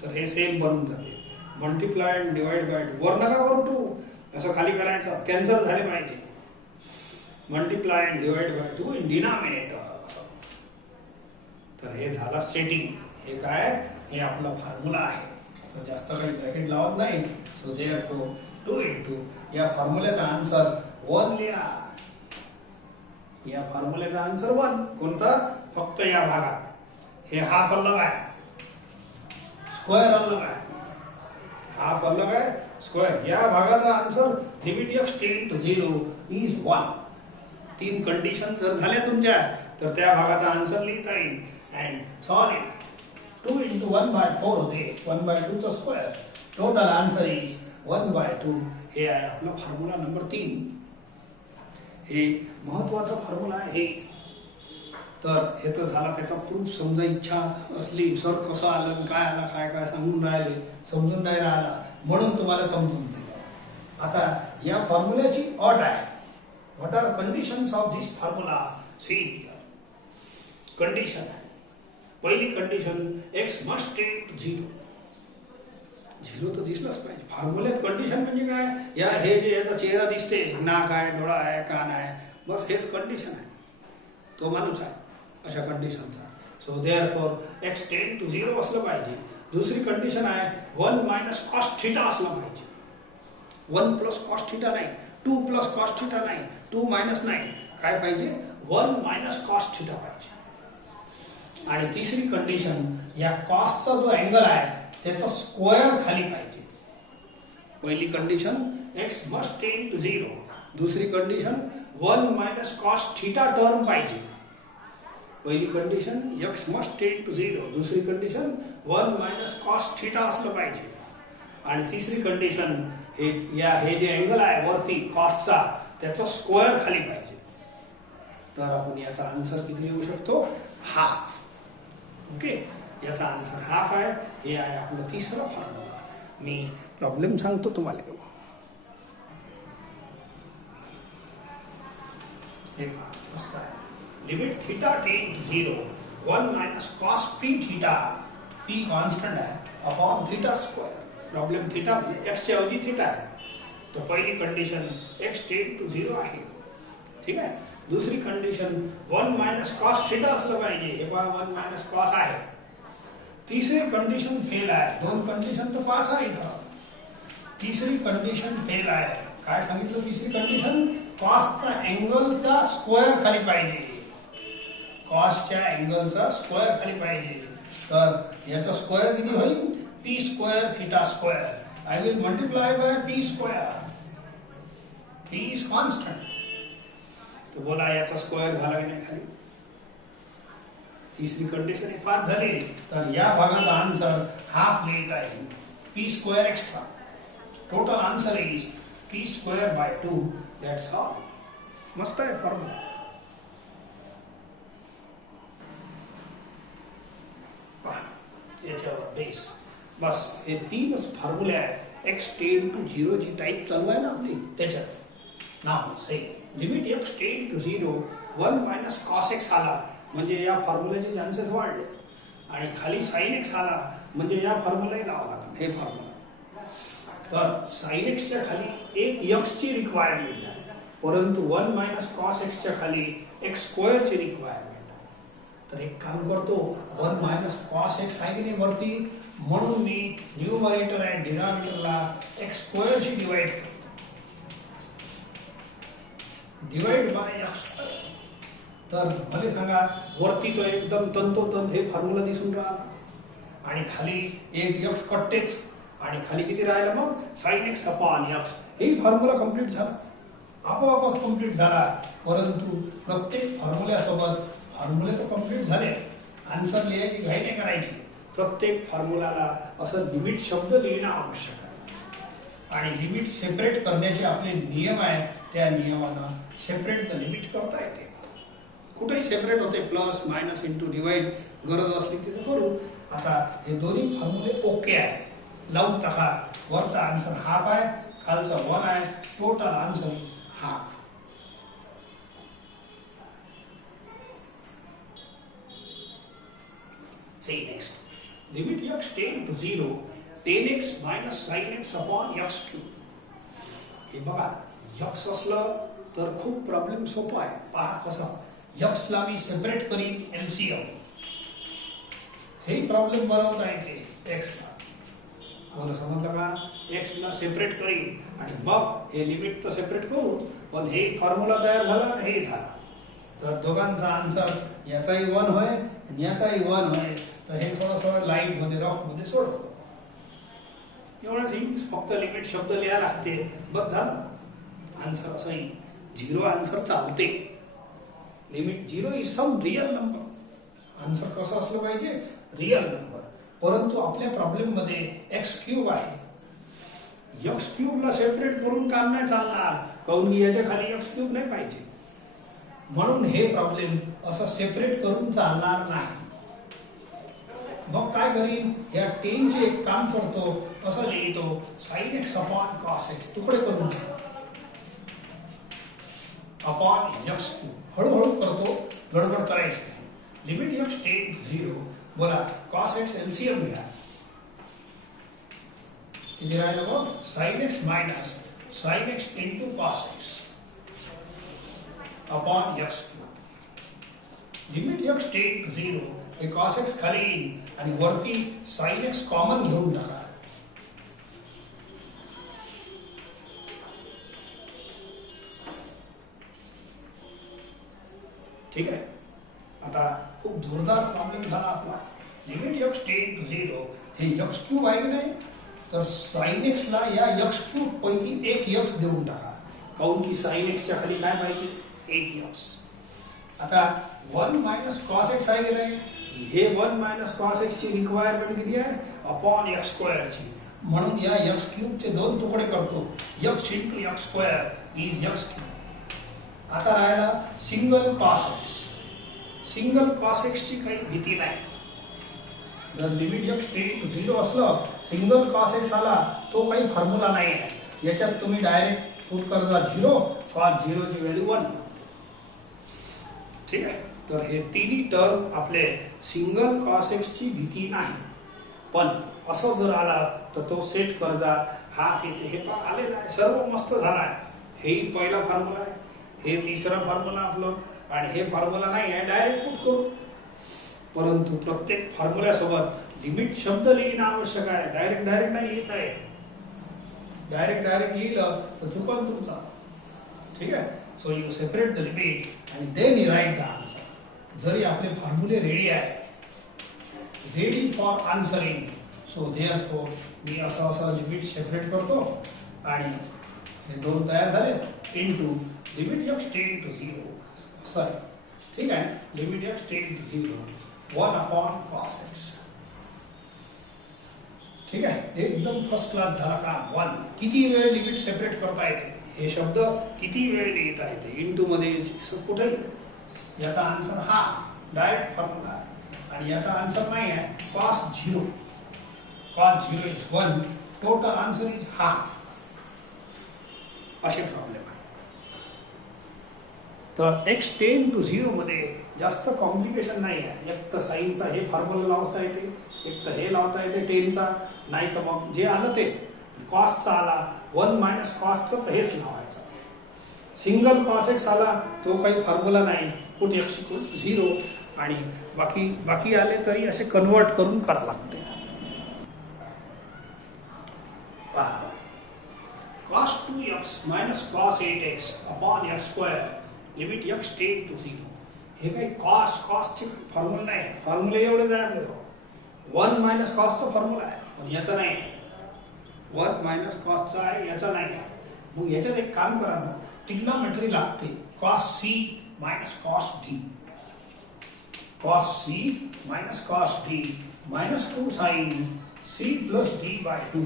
तर हे सेम बनून जाते. मल्टिप्लाय अँड डिवाइड बाय 2 वर नका करू 2 असं खाली करायचं, कॅन्सल झाले पाहिजे. Multiply and divide by 2 in denominator. तर हे झालं सेटिंग. हे काय? हे आपला फॉर्म्युला आहे. तर जास्त काही ब्रॅकेट लावत नाही. सो देअरफॉर 2 इंटू या फॉर्म्युल्याचा आन्सर 1 लिहा. या फॉर्म्युल्याचा आन्सर 1. कोणता? फक्त या भागात. हे हाफ अलग आहे, स्क्वेअर अलग आहे. हाफ अलग आहे, स्क्वेअर. या भागाचा answer limit x tend to 0 is 1. 3 condition जर झाल्या तुमच्या तर त्या भागाचा आन्सर लिहिता येईल. अँड सॉल्व 2 into 1 by 4 होते. 1 by 2 चा square. Total answer is 1 by 2. हे आहे आपला फॉर्म्युला नंबर 3. हे महत्वाचा फॉर्म्युला आहे. तर हे तर झाला त्याचा प्रूफ. समजा इच्छा असली सर कसं आलं, काय आलं, काय काय सांगून राहिले, समजून नाही राहिला म्हणून तुम्हाला समजून दिलं. आता या फॉर्म्युल्याची अट आहे. What are conditions of this formula? See condition आहे. पहिली condition x must tend to 0. 0 तर दिसलंच पाहिजे. फॉर्म्युल्यात कंडिशन म्हणजे काय? या हे जे याचा चेहरा दिसते, नाक आहे, डोळा आहे, कान आहे, बस हेच कंडिशन आहे. तो माणूस आहे अशा कंडिशनचा. So therefore x tend to 0 असलं पाहिजे. दुसरी कंडिशन आहे 1 मायनस कॉस थिटा असलं पाहिजे. 1 प्लस कॉस थिटा नाही, 2 प्लस कॉस थिटा नाही, 2 मायनस नाही. काय पाहिजे? 1 मायनस कॉस थिटा पाहिजे. आणि तिसरी कंडिशन या कॉसचा जो अँगल आहे त्याचा स्क्वेअर खाली पाहिजे. पहिली condition x must tend to 0. दुसरी condition 1 minus cos theta term पाहिजे. पहिली condition x must tend to 0. दुसरी कंडिशन 1 मायनस कॉस थिटा असलं पाहिजे. आणि तिसरी कंडिशन हे जे अँगल आहे वरती कॉसचा त्याचा स्क्वेअर खाली पाहिजे. तर आपण याचा आन्सर किती लिहू शकतो? हाफ. ओके, याचा आन्सर हाफ आहे. हे आहे आपलं तिसरं फॉर्म्युला. मी प्रॉब्लेम सांगतो तुम्हाला. हे पहा मस्त आहे. Limit theta tend to 0 1 minus cos p theta. P constant आहे upon theta square. Problem theta x च्या ऐवजी थीटा आहे. तर पहिली कंडिशन x टेंड टू 0 आहे. ठीक आहे. दुसरी कंडिशन 1 मायनस कॉस थीटा असलं पाहिजे. हे पहा 1 मायनस कॉस आहे. तिसरी कंडिशन फेल आहे. 2 कंडिशन तर पास आहे इथं. तिसरी कंडिशन फेल आहे. काय सांगितलं? तिसरी कंडिशन कॉसचा अँगलचा स्क्वेअर खाली पाहिजे. कॉसच्या अँगलचा स्क्वेअर खाली पाहिजे. तर याचा स्क्वेअर किती होईल? p square theta square. I will multiply by p square. p is constant. तो बोला याचा स्क्वेअर झाला की नाही खाली? तिसरी कंडिशन पास झाली. तर या भागाचा आन्सर हाफ लिहिता येईल. p square extra. Total answer is p square by 2. That's all. मस्त आहे फॉर्म्युला. पहा याच्यावर बेस. बस हे 3च फॉर्म्युले आहे. x टेंड टू 0 ची टाईप चालू आहे ना आपली त्याच्यात. नाव सही. Limit x tend to 0 1 minus cos x आला म्हणजे या फॉर्म्युल्याचे चान्सेस वाढले. आणि खाली साइन x आला म्हणजे या फॉर्म्युलाही लावा लागेल. हे फॉर्म्युला तर साइन एक्सच्या खाली एक एक्सची रिक्वायरमेंट आहे, परंतु 1 मायनस कॉस एक्सच्या खाली एक्स स्क्वेअरची रिक्वायरमेंट आहे. तर एक काम करतो, 1 मायनस कॉस एक्स आहे की नाही वरती, म्हणून मी न्यूमरेटर आणि डिनॉमिनेटरला एक्स स्क्वेअरशी डिवाइड करतो. Divide by x square. तर मला सांगा, वरती तो एकदम तंतोतंत हे फॉर्म्युला दिसून राहिला आणि खाली एक एक्स कट्टेच आणि खाली किती राहिलं मग साइन एक्स अपॉन एक्स. हे फॉर्म्युला कंप्लीट झाला, आपोआपच कंप्लीट झाला. परंतु प्रत्येक फॉर्म्युल्यासोबत फॉर्म्युले तर कंप्लीट झाले, आन्सर लिहायची घाई नाही करायची. प्रत्येक फॉर्म्युलाला असं लिमिट शब्द लिहिणं आवश्यक आहे आणि लिमिट सेपरेट करण्याचे आपले नियम आहे. त्या नियमानं सेपरेट द लिमिट करता येते. कुठेही सेपरेट होते, प्लस मायनस इंटू डिवाइड, गरज असली तिथे करू. आता हे दोन्ही फॉर्म्युले ओके आहे, लावून टाका. वरचा आन्सर हाफ आहे, खालचा 1 आहे. Total answer is half. See next. Limit x tend to 0, tan x minus sin x upon x cube. हे बघा, x असलं तर खूप प्रॉब्लेम सोपा आहे. पहा कसं, x ला मी सेपरेट करीन एलसीएम. हे प्रॉब्लेम बनवता येते x ला. मला समजलं का? x ला सेपरेट करीन आणि मग हे लिमिट तर सेपरेट करू, पण हे फॉर्म्युला तयार झाला आणि हे झाला. तर दोघांचा आन्सर याचाही 1 होय आणि याचाही 1 होय. तर हे थोडं लाईट मध्ये रफ मध्ये सोडतो. एवढंच ही फक्त लिमिट शब्द लिहायला लागते, बस झालं. आन्सर असंही 0 आन्सर चालते. Limit 0 is some real number. Answer कसं असलं पाहिजे? Real number. परंतु आपल्या प्रॉब्लेम मध्ये एक्स क्यूब आहे. एक्स क्यूब ला सेपरेट करून काम नाही चालणार, काऊन की याच्या खाली एक्स क्यूब नाही पाहिजे. म्हणून हे प्रॉब्लेम असं सेपरेट करून चालणार नाही. मग काय करीन, या टेनचे एक काम करतो, असं लिहितो sign x upon cos x. तुकडे करून अपॉन एक्स क्यूब. हळूहळू करतो, गडबड करायची नाही. Limit x tend to 0. बोला कॉस एक्स एलसीएम घ्या. किती राहिलं मग? Sine x minus sine x into cos x upon x cube. Limit x tend to 0. हे कॉस एक्स खाली येईल आणि वरती साइन एक्स कॉमन घेऊन टाका. ठीक आहे. आता खूप जोरदार प्रॉब्लेम झाला आपला. Limit x tend to 0. हे एक्स क्यूब आहे की नाही, तर साइन एक्स ला या एक्स क्यूब पैकी एक एक्स देऊन टाका, काऊन की साइन एक्सच्या खाली काय पाहिजे? एक एक्स. आता 1 मायनस कॉस एक्स आहे की नाही, हे 1 मायनस कॉस एक्स ची रिक्वायरमेंट किती आहे? अपॉन एक्स स्क्वेअरची. म्हणून या एक्स क्यूबचे 2 तुकडे करतो. X into x square is x cube. आता राहिला single cos x. Single cos x ची काही भीती नाही. जर लिमिट एक्स टेन टू 0 असलं, सिंगल कॉस एक्स आला, तो काही फॉर्म्युला नाही आहे. याच्यात तुम्ही डायरेक्ट पुट करता 0, कॉस 0 ची व्हॅल्यू 1. ठीक आहे. तर हे तिन्ही टर्म आपले सिंगल कॉस एक्स ची भीती नाही. पण असं जर आला तर तो सेट करता हाफ येते. हे पण आलेलं आहे, सर्व मस्त झाला आहे. हे पहिला फॉर्म्युला आहे, हे तिसरा फॉर्म्युला आपलं, आणि हे फॉर्म्युला नाही आहे, डायरेक्ट पुट करू. परंतु प्रत्येक फॉर्म्युल्यासोबत लिमिट शब्द लिहिणं आवश्यक आहे. डायरेक्ट नाही लिहित आहे. डायरेक्ट लिहिलं तर चुकल तुमचा. ठीक आहे. So you separate the limit आणि then you write the answer. जरी आपले फॉर्म्युले रेडी आहे, ready for answering, so therefore मी असं लिमिट सेपरेट करतो आणि हे 2 तयार झाले into limit x tend to 0. Sorry, ठीक आहे. Limit x tend to 0 1 upon cos x. ठीक आहे. एकदम फर्स्ट क्लास झाला का? 1. किती वेळ लिमिट सेपरेट करता येते, हे शब्द किती वेळ लिहिता येते, इंटू मध्ये कुठे. याचा आन्सर हाफ, डायरेक्ट फॉर्म्युला. आणि याचा आन्सर नाही आहे cos 0. Cos 0 is 1. Total answer is half. असे प्रॉब्लेम आहे. तर एक्स टेन टू 0 मध्ये जास्त कॉम्प्लिकेशन नाही आहे. एक तर साईनचा हे फॉर्म्युला लावता येते, एक तर हे लावता येते टेनचा, नाही तर मग जे आलं ते कॉसचा आला 1 मायनस कॉसचं तर हेच लावायचं. सिंगल कॉस एक्स आला तो काही फॉर्म्युला नाही, पुट एक्स इक्वल 0 आणि बाकी आले तरी असे कन्वर्ट करून करावं लागते. पहा cos 2x minus cos 8x upon x square limit x tend to 0. हे काही कॉसचे फॉर्म्युला नाही, फॉर्म्युला एवढंच आहे आपल्याला. 1 मायनस कॉसचा फॉर्म्युला आहे पण याचा नाही. 1 मायनस कॉसचा आहे, याचा नाही आहे. मग याच्यात एक काम करा ना, ट्रिग्नोमेट्री लागते. cos c minus cos d, cos c minus cos d minus 2 sin c plus d by 2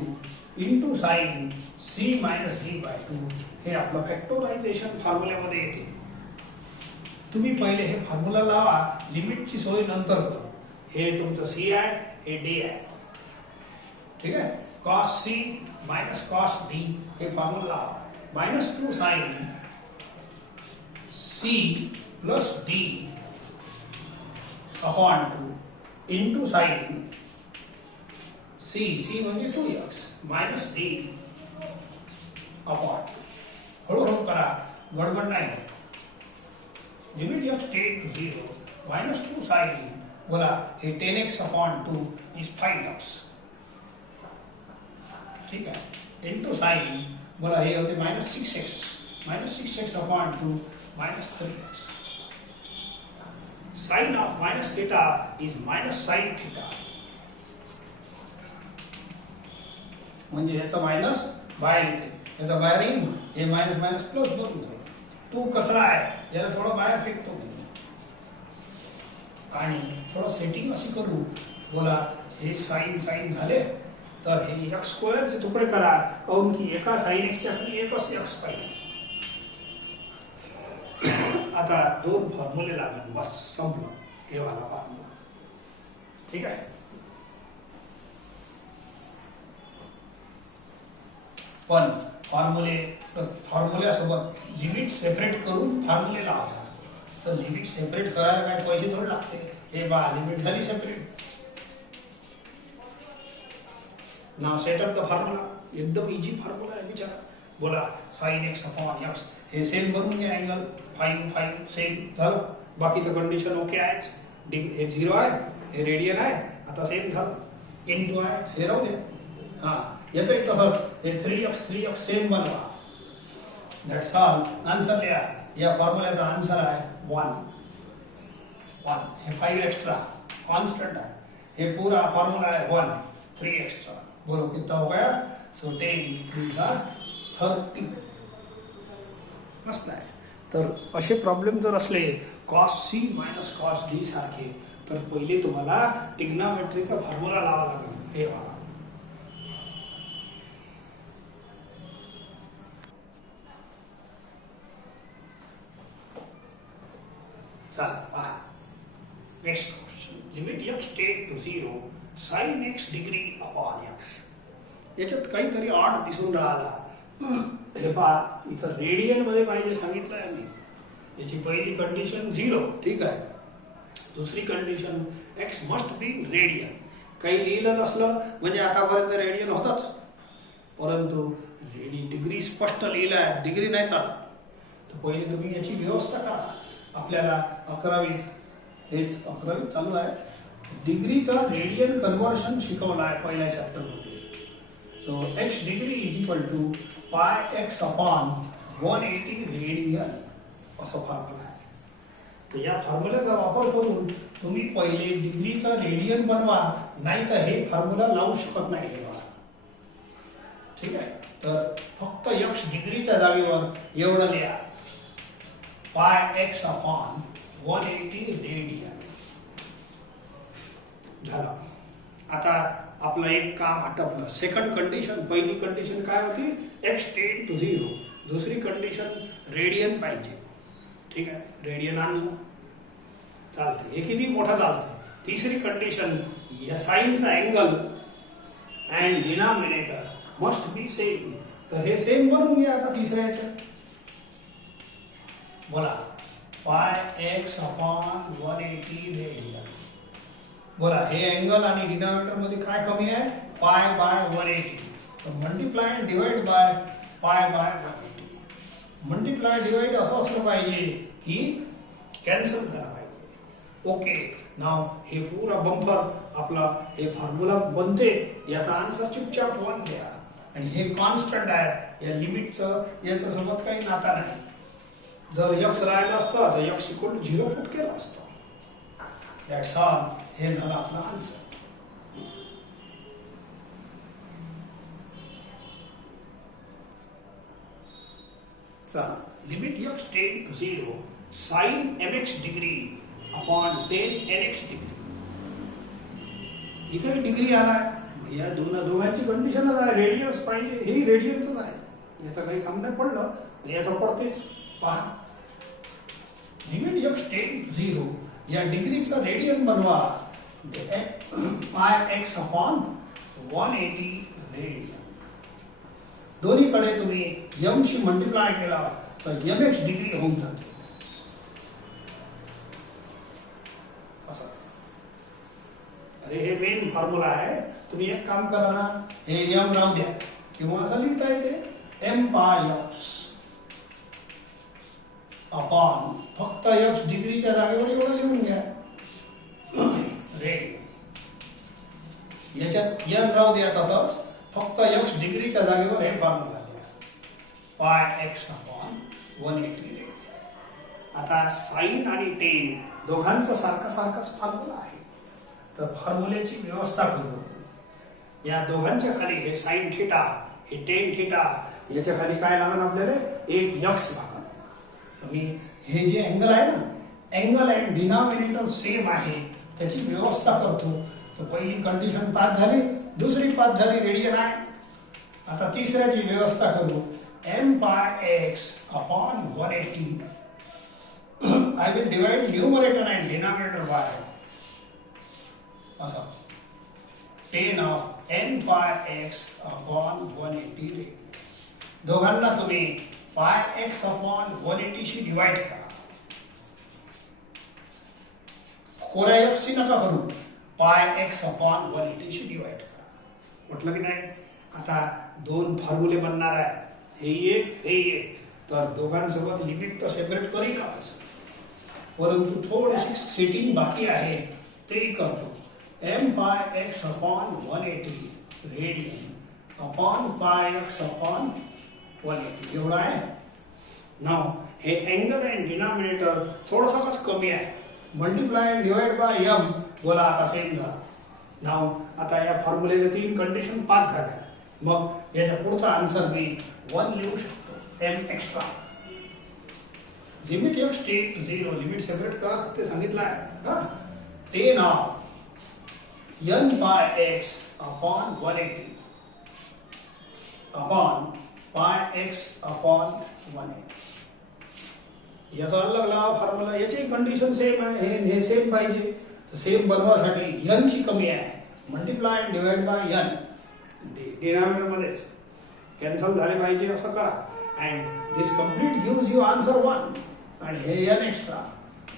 into sine c minus d by 2. हे आपलं फॅक्टोरायझेशन फॉर्म्युल्यामध्ये येते. तुम्ही पहिले हे फॉर्म्युला लावा, लिमिटची सोय नंतर करू. हे तुमचं c आहे, हे d आहे. ठीक आहे. cos c minus cos d हे फॉर्म्युला लावा. Minus 2 sin c plus d upon 2 into sine c म्हणजे 2x मायनस d अपॉन. हळूहळू करा, गडबड नाही. Limit x tend to 0 minus 2 sign बोला हे 10x अपॉन 2 इज 5x. ठीक आहे. इंटू साइन बोला हे होते minus 6x upon 2 minus 3x. Sine of minus theta is minus sine theta. म्हणजे याचा मायनस बाहेर येते, याचा बाहेर येईल, हे मायनस मायनस प्लस बनून जाईल. 2 कचरा आहे, याला थोडं बाहेर फेकतो. आणि थोडं सेटिंग अशी करू, बोला हे साइन झाले तर हे x स्क्वेअरचे तुकडे करा, काऊन की एका साइन एक्सच्या खाली एकच x पाहिजे. आता 2 फॉर्म्युले लागेल, बस संपलं हे वाला फॉर्म्युला. ठीक आहे. पण फॉर्म्युल्यासोबत लिमिट सेपरेट करून फॉर्म्युले लावायचा. तर लिमिट सेपरेट करायला काय पैसे थोडे लागते. हे बा लिमिट झाली separate. Now set up the formula. एकदम इजी फॉर्म्युला आहे बिचारा. बोला साइन एक्स अपॉन एक्स हे सेम बनवून घ्या. अँगल 5 सेम झालं. बाकीचं कंडिशन ओके आहेच. हे 0 आहे, हे रेडियन आहे, आता सेम झालं. इंटू आहे, हे राहू दे. हां, याचं एक तसंच हे 3x सेम बनवा. That's all. आन्सर लिहा. या फॉर्म्युल्याचा आन्सर आहे 1. हे 5 एक्स्ट्रा कॉन्स्टंट आहे. हे पूरा फॉर्म्युला आहे 1 3 एक्स्ट्रा. बोलो कितना हो गया? सो 10 3 30. मस्त आहे. तर असे प्रॉब्लेम जर असले cos c minus cos d सारखे, तर पहिले तुम्हाला ट्रिग्नोमेट्रीचा फॉर्म्युला लावा लागेल. हे वाला चला पहा. Next question. Limit x tend to 0 sin x degree upon x. याच्यात काहीतरी ऑड दिसून राहिला. हे पहा, इथं रेडियन मध्ये पाहिजे सांगितलं आहे मी. याची पहिली कंडिशन 0. ठीक आहे. दुसरी कंडिशन x मस्ट बी रेडियन. काही लिहिलं नसलं म्हणजे आतापर्यंत रेडियन होतच, परंतु डिग्री स्पष्ट लिहिलं आहे, डिग्री नाही चालत. तर पहिले तुम्ही याची व्यवस्था करा. आपल्याला 11वीत हेच 11वीत चालू आहे, डिग्रीचा रेडियन कन्वर्शन शिकवलं आहे पहिल्या चॅप्टरमध्ये. So x degree is equal to pi x upon 180 radian असं फॉर्म्युला आहे. तर या फॉर्म्युल्याचा वापर करून तुम्ही पहिले डिग्रीचा रेडियन बनवा, नाही तर हे फॉर्म्युला लावू शकत नाही. ठीक आहे. तर फक्त x डिग्रीच्या जागेवर एवढं लिहा, पाय एक्स अपॉन 180 रेडियन झालं. आता आपलं एक काम आटपलं. Second condition. पहिली कंडिशन काय होती? x tend to 0. दुसरी कंडिशन रेडियन पाहिजे. ठीक आहे. रेडियन आणलं चालते, हे किती मोठा चालतं. तिसरी कंडिशन या साइनचा angle and denominator must be same. तर हे सेम बनवून घ्या. आता तिसऱ्या याच्यात बोला पाय एक्स अपॉन 180 रेडियन. बोला हे अँगल आणि डिनॉमिनेटर मध्ये काय कमी आहे? Pi by 180. Multiply and divide by pi by 180. Multiply divide असं असलं पाहिजे की कॅन्सल झाला पाहिजे. ओके, नाव हे पुरा बंपर आपला हे फॉर्म्युला बनते. याचा आन्सर चुपचाप 1 घ्या. आणि हे कॉन्स्टंट आहे, या लिमिटचं याच्या सोबत काही नाता नाही. जर x राहिलं असतं तर x इक्वल टू 0 पुट केलं असतं. That's all. हे झालं आपला आन्सर. चला, limit x tend to 0 sin mx degree upon 10 nx degree. इथे डिग्री आलाय. या दोघांची कंडिशनच आहे, रेडियस पाहिजे, हे रेडियनच आहे. याचं काही काम नाही पडलं, याचं पडतेच. पहा, लिमिट x टेंड टू 0 या डिग्रीचा रेडियन बनवा. पाय x अपॉन 180 रेडियन. दोन्हीकडे तुम्ही m शी मल्टिप्लाय केला तर mx डिग्री होऊन जाते. असं. अरे हे मेन फॉर्म्युला आहे. तुम्ही एक काम करा ना, हे m राहू द्या किंवा असं लिहिता येते m पाय x अपॉन फक्त x डिग्रीच्या जागेवर एवढं लिहून घ्या रेडियन. याच्यात m राहू द्या तसंच, फक्त x डिग्रीच्या जागेवर हे फॉर्म्युला लिहा. पाय x अपॉन 180 रेडियन. आता साइन आणि टेन दोघांचं सारखाच फॉर्म्युला आहे. तर फॉर्म्युलेची व्यवस्था करू. या दोघांच्या खाली हे साइन थिटा, हे टेन थिटा, याच्या खाली काय लागेल आपल्याला? एक x लागेल. तर मी हे जे अँगल आहे ना, अँगल अँड डिनॉमिनेटर सेम आहे, त्याची व्यवस्था करतो. तर पहिली कंडिशन पास झाली, दुसरी पास झाली, रेडियन आहे. आता तिसऱ्याची व्यवस्था करू. m पाय x upon 180. I will divide numerator and denominator by असं 10 of n pi x upon 180 radian. दोघांना तुम्ही पाय x अपॉन 180 शी डिवाइड करा. कोऱ्या x शी नका करू, पाय x अपॉन 180 शी डिवाइड करा. म्हटलं की नाही? आता दोन फॉर्म्युले बनणार आहे, हे एक. तर दोघांसोबत लिमिट तर सेपरेट करीनच, परंतु थोडीशी सेटिंग बाकी आहे, ते करतो. m पाय x upon 180 radian upon pi x upon 180 एवढा आहे. नाव हे अँगल अँड डिनॉमिनेटर थोडंसंच कमी आहे. Multiply and divide by m बोला आता सेम झाला. नाव आता या फॉर्म्युलेच्या 3 कंडिशन पास झाल्या. मग याचा पुढचा आन्सर मी 1 लिहू शकतो, m extra. Limit x tend to 0 limit separate करा, ते सांगितलं आहे. 10 ऑफ n पाय x upon 180 upon pi x upon 180. याचा अलग फॉर्म्युला, याची कंडिशन सेम आहे, हे सेम पाहिजे. तर सेम बनवासाठी n ची कमी आहे. Multiply and divide by n, denominator मध्येच कॅन्सल झाले पाहिजे असं करा. And this complete gives you answer 1 and हे n extra.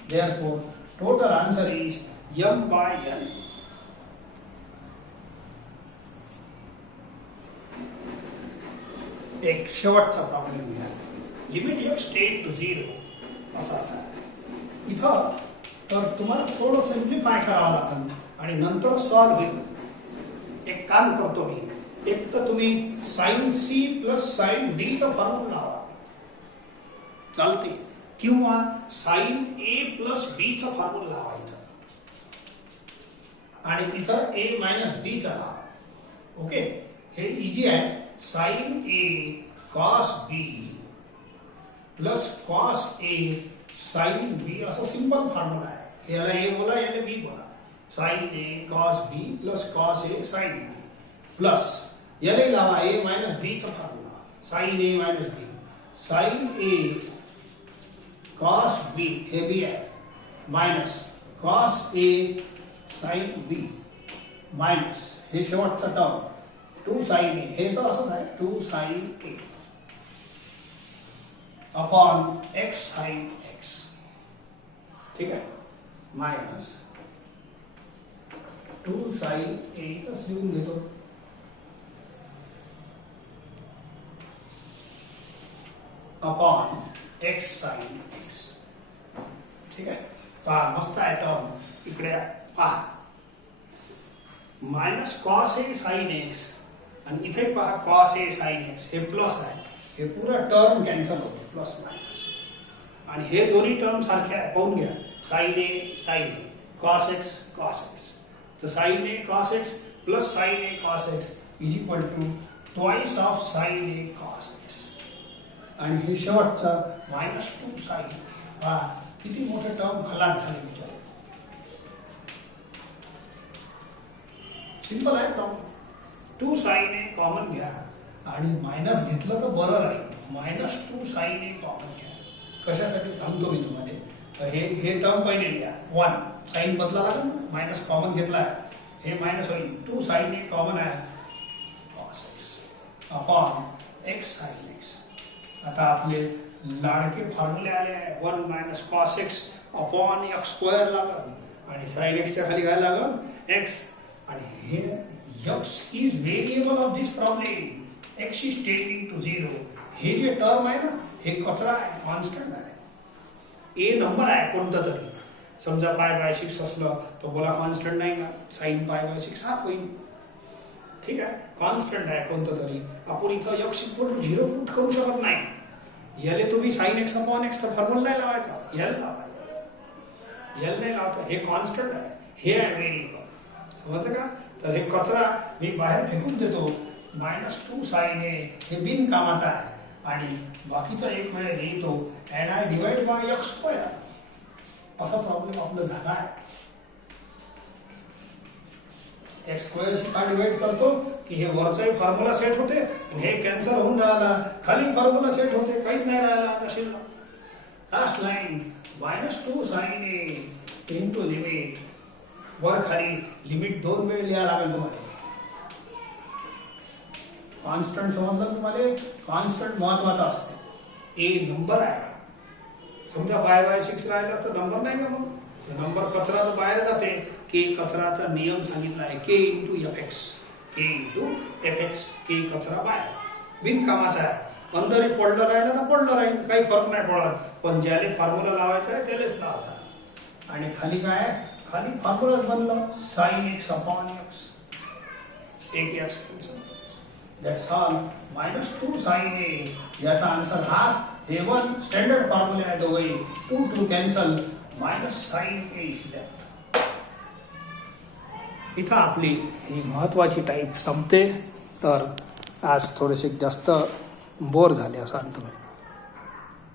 Therefore, total answer is m by n. एक शेवटचा प्रॉब्लेम घ्या. लिमिट x टेंड टू 0 असा आहे. इथं तर तुम्हाला थोडं सिम्प्लिफाय करावं लागेल आणि नंतर सॉल्व होईल. एक काम करतो मी, एक तर तुम्ही sine c plus sine d चा फॉर्म्युला लावा, चालते. किंवा साइन a प्लस b चा फॉर्म्युला लावा इथं, आणि इथं a मायनस b चा लावा. ओके, हे इजी आहे. Sine a cos b plus cos a sine b असं सिंपल फॉर्म्युला आहे. याला a बोला, याला b बोला. Sine a cos b plus cos a sine b plus याला लावा a मायनस b चा formula. Sine a minus b, sine a cos b हे b आहे, minus cos a sin b minus हे शेवटचा टर्म 2 sin a, हे तर असंच आहे 2 sin a upon x sin x. ठीक आहे, मायनस 2 sin a इथंच लिहून घेतो. Upon x sine x. ठीक आहे. पहा मस्त आहे टर्म. इकडे पहा minus cos a sine x आणि इथे पहा कॉस ए साइन एक्स. हे प्लस आहे. हे पुरं टर्म कॅन्सल होते प्लस मायनस. आणि हे दोन्ही टर्म सारखे आहे. पाहून घ्या. Sine a cos x cos x. तर sine a cos x plus sine a cos x is equal to twice of sine a cos x. आणि हे शेवटचं मायनस 2 साइन. हा किती मोठे टर्म खलास झाले विचार. सिंपल आहे टर्म. 2 साइन ए कॉमन घ्या आणि मायनस घेतलं तर बरं राहील. मायनस 2 साइन ए कॉमन घ्या. कशासाठी सांगतो मी तुम्हाला. हे टर्म पहिले लिहा. 1 साइन बदला लागेल. मायनस कॉमन घेतला आहे. हे मायनस होईल. 2 साइन ए कॉमन आहे. Cos x upon x sine x. आता आपले लाडके फॉर्म्युले आले आहे. 1 minus cos x upon x square लागल आणि साइन एक्सच्या खाली काय लागल एक्स. आणि हे x is variable of this problem. X is tending to 0. हे जे टर्म आहे ना हे कचरा आहे. कॉन्स्टंट आहे. ए नंबर आहे कोणता तरी. समजा π/6 असलं तर बोला कॉन्स्टंट नाही का. साइन π/6 हा होईल. ठीक आहे. कॉन्स्टंट आहे कोणतं तरी. आपण इथं x इक्वल टू 0 पुट करू शकत नाही. याले तुम्ही साइन एक्स अपॉन एक्स चा फॉर्म्युला नाही लावायचा. एल लावायचा. एल नाही लावता. हे कॉन्स्टंट आहे. हे आहे व्हेरिएबल. समजलं का. तर हे कचरा मी बाहेर फेकून देतो. मायनस 2 साइन ए हे बिनकामाचा आहे. आणि बाकीचा एक वेळ लिहितो n i divide by x square. असा प्रॉब्लेम आपला झाला आहे. एक्स स्क्वेअरशी का डिवाइड करतो की हे वरचाही फॉर्म्युला सेट होते आणि हे कॅन्सल होऊन राहिला. खाली फॉर्म्युला सेट होते. काहीच नाही राहिला आता शिल्लक. लास्ट लाईन मायनस 2 साइन ए इंटू लिमिट. वर खाली लिमिट 2 वेळ लिहा लागेल तुम्हाला. कॉन्स्टंट समजलं तुम्हाला. कॉन्स्टंट महत्वाचा असते. ए नंबर आहे. समजा π/6 राहिला तर नंबर नाही का. मग नंबर कचरा तर बाहेर जाते. के कचराचा नियम सांगितला आहे. के इंटू एफ एक्स. के इंटू एफ एक्स. के कचरा बाहेर बिनकामाचा आहे. अंदरही पडलं राहिलं तर पडलं राहील. काही फरक नाही पडत. पण ज्याला फॉर्म्युला लावायचा आहे त्यालाच लावायचा. आणि खाली काय आहे. खाली फॉर्म्युलाच बनलं. Sine x upon x. एक x cancel. That's all. Minus 2 sine a. याचा आन्सर हा. हे 1 स्टँडर्ड फॉर्म्युला आहे दोघे. 2 cancel. Minus sine a is left. इथं आपली ही महत्वाची टाईप संपते. तर आज थोडेसे जास्त बोर झाले असं तुम्ही.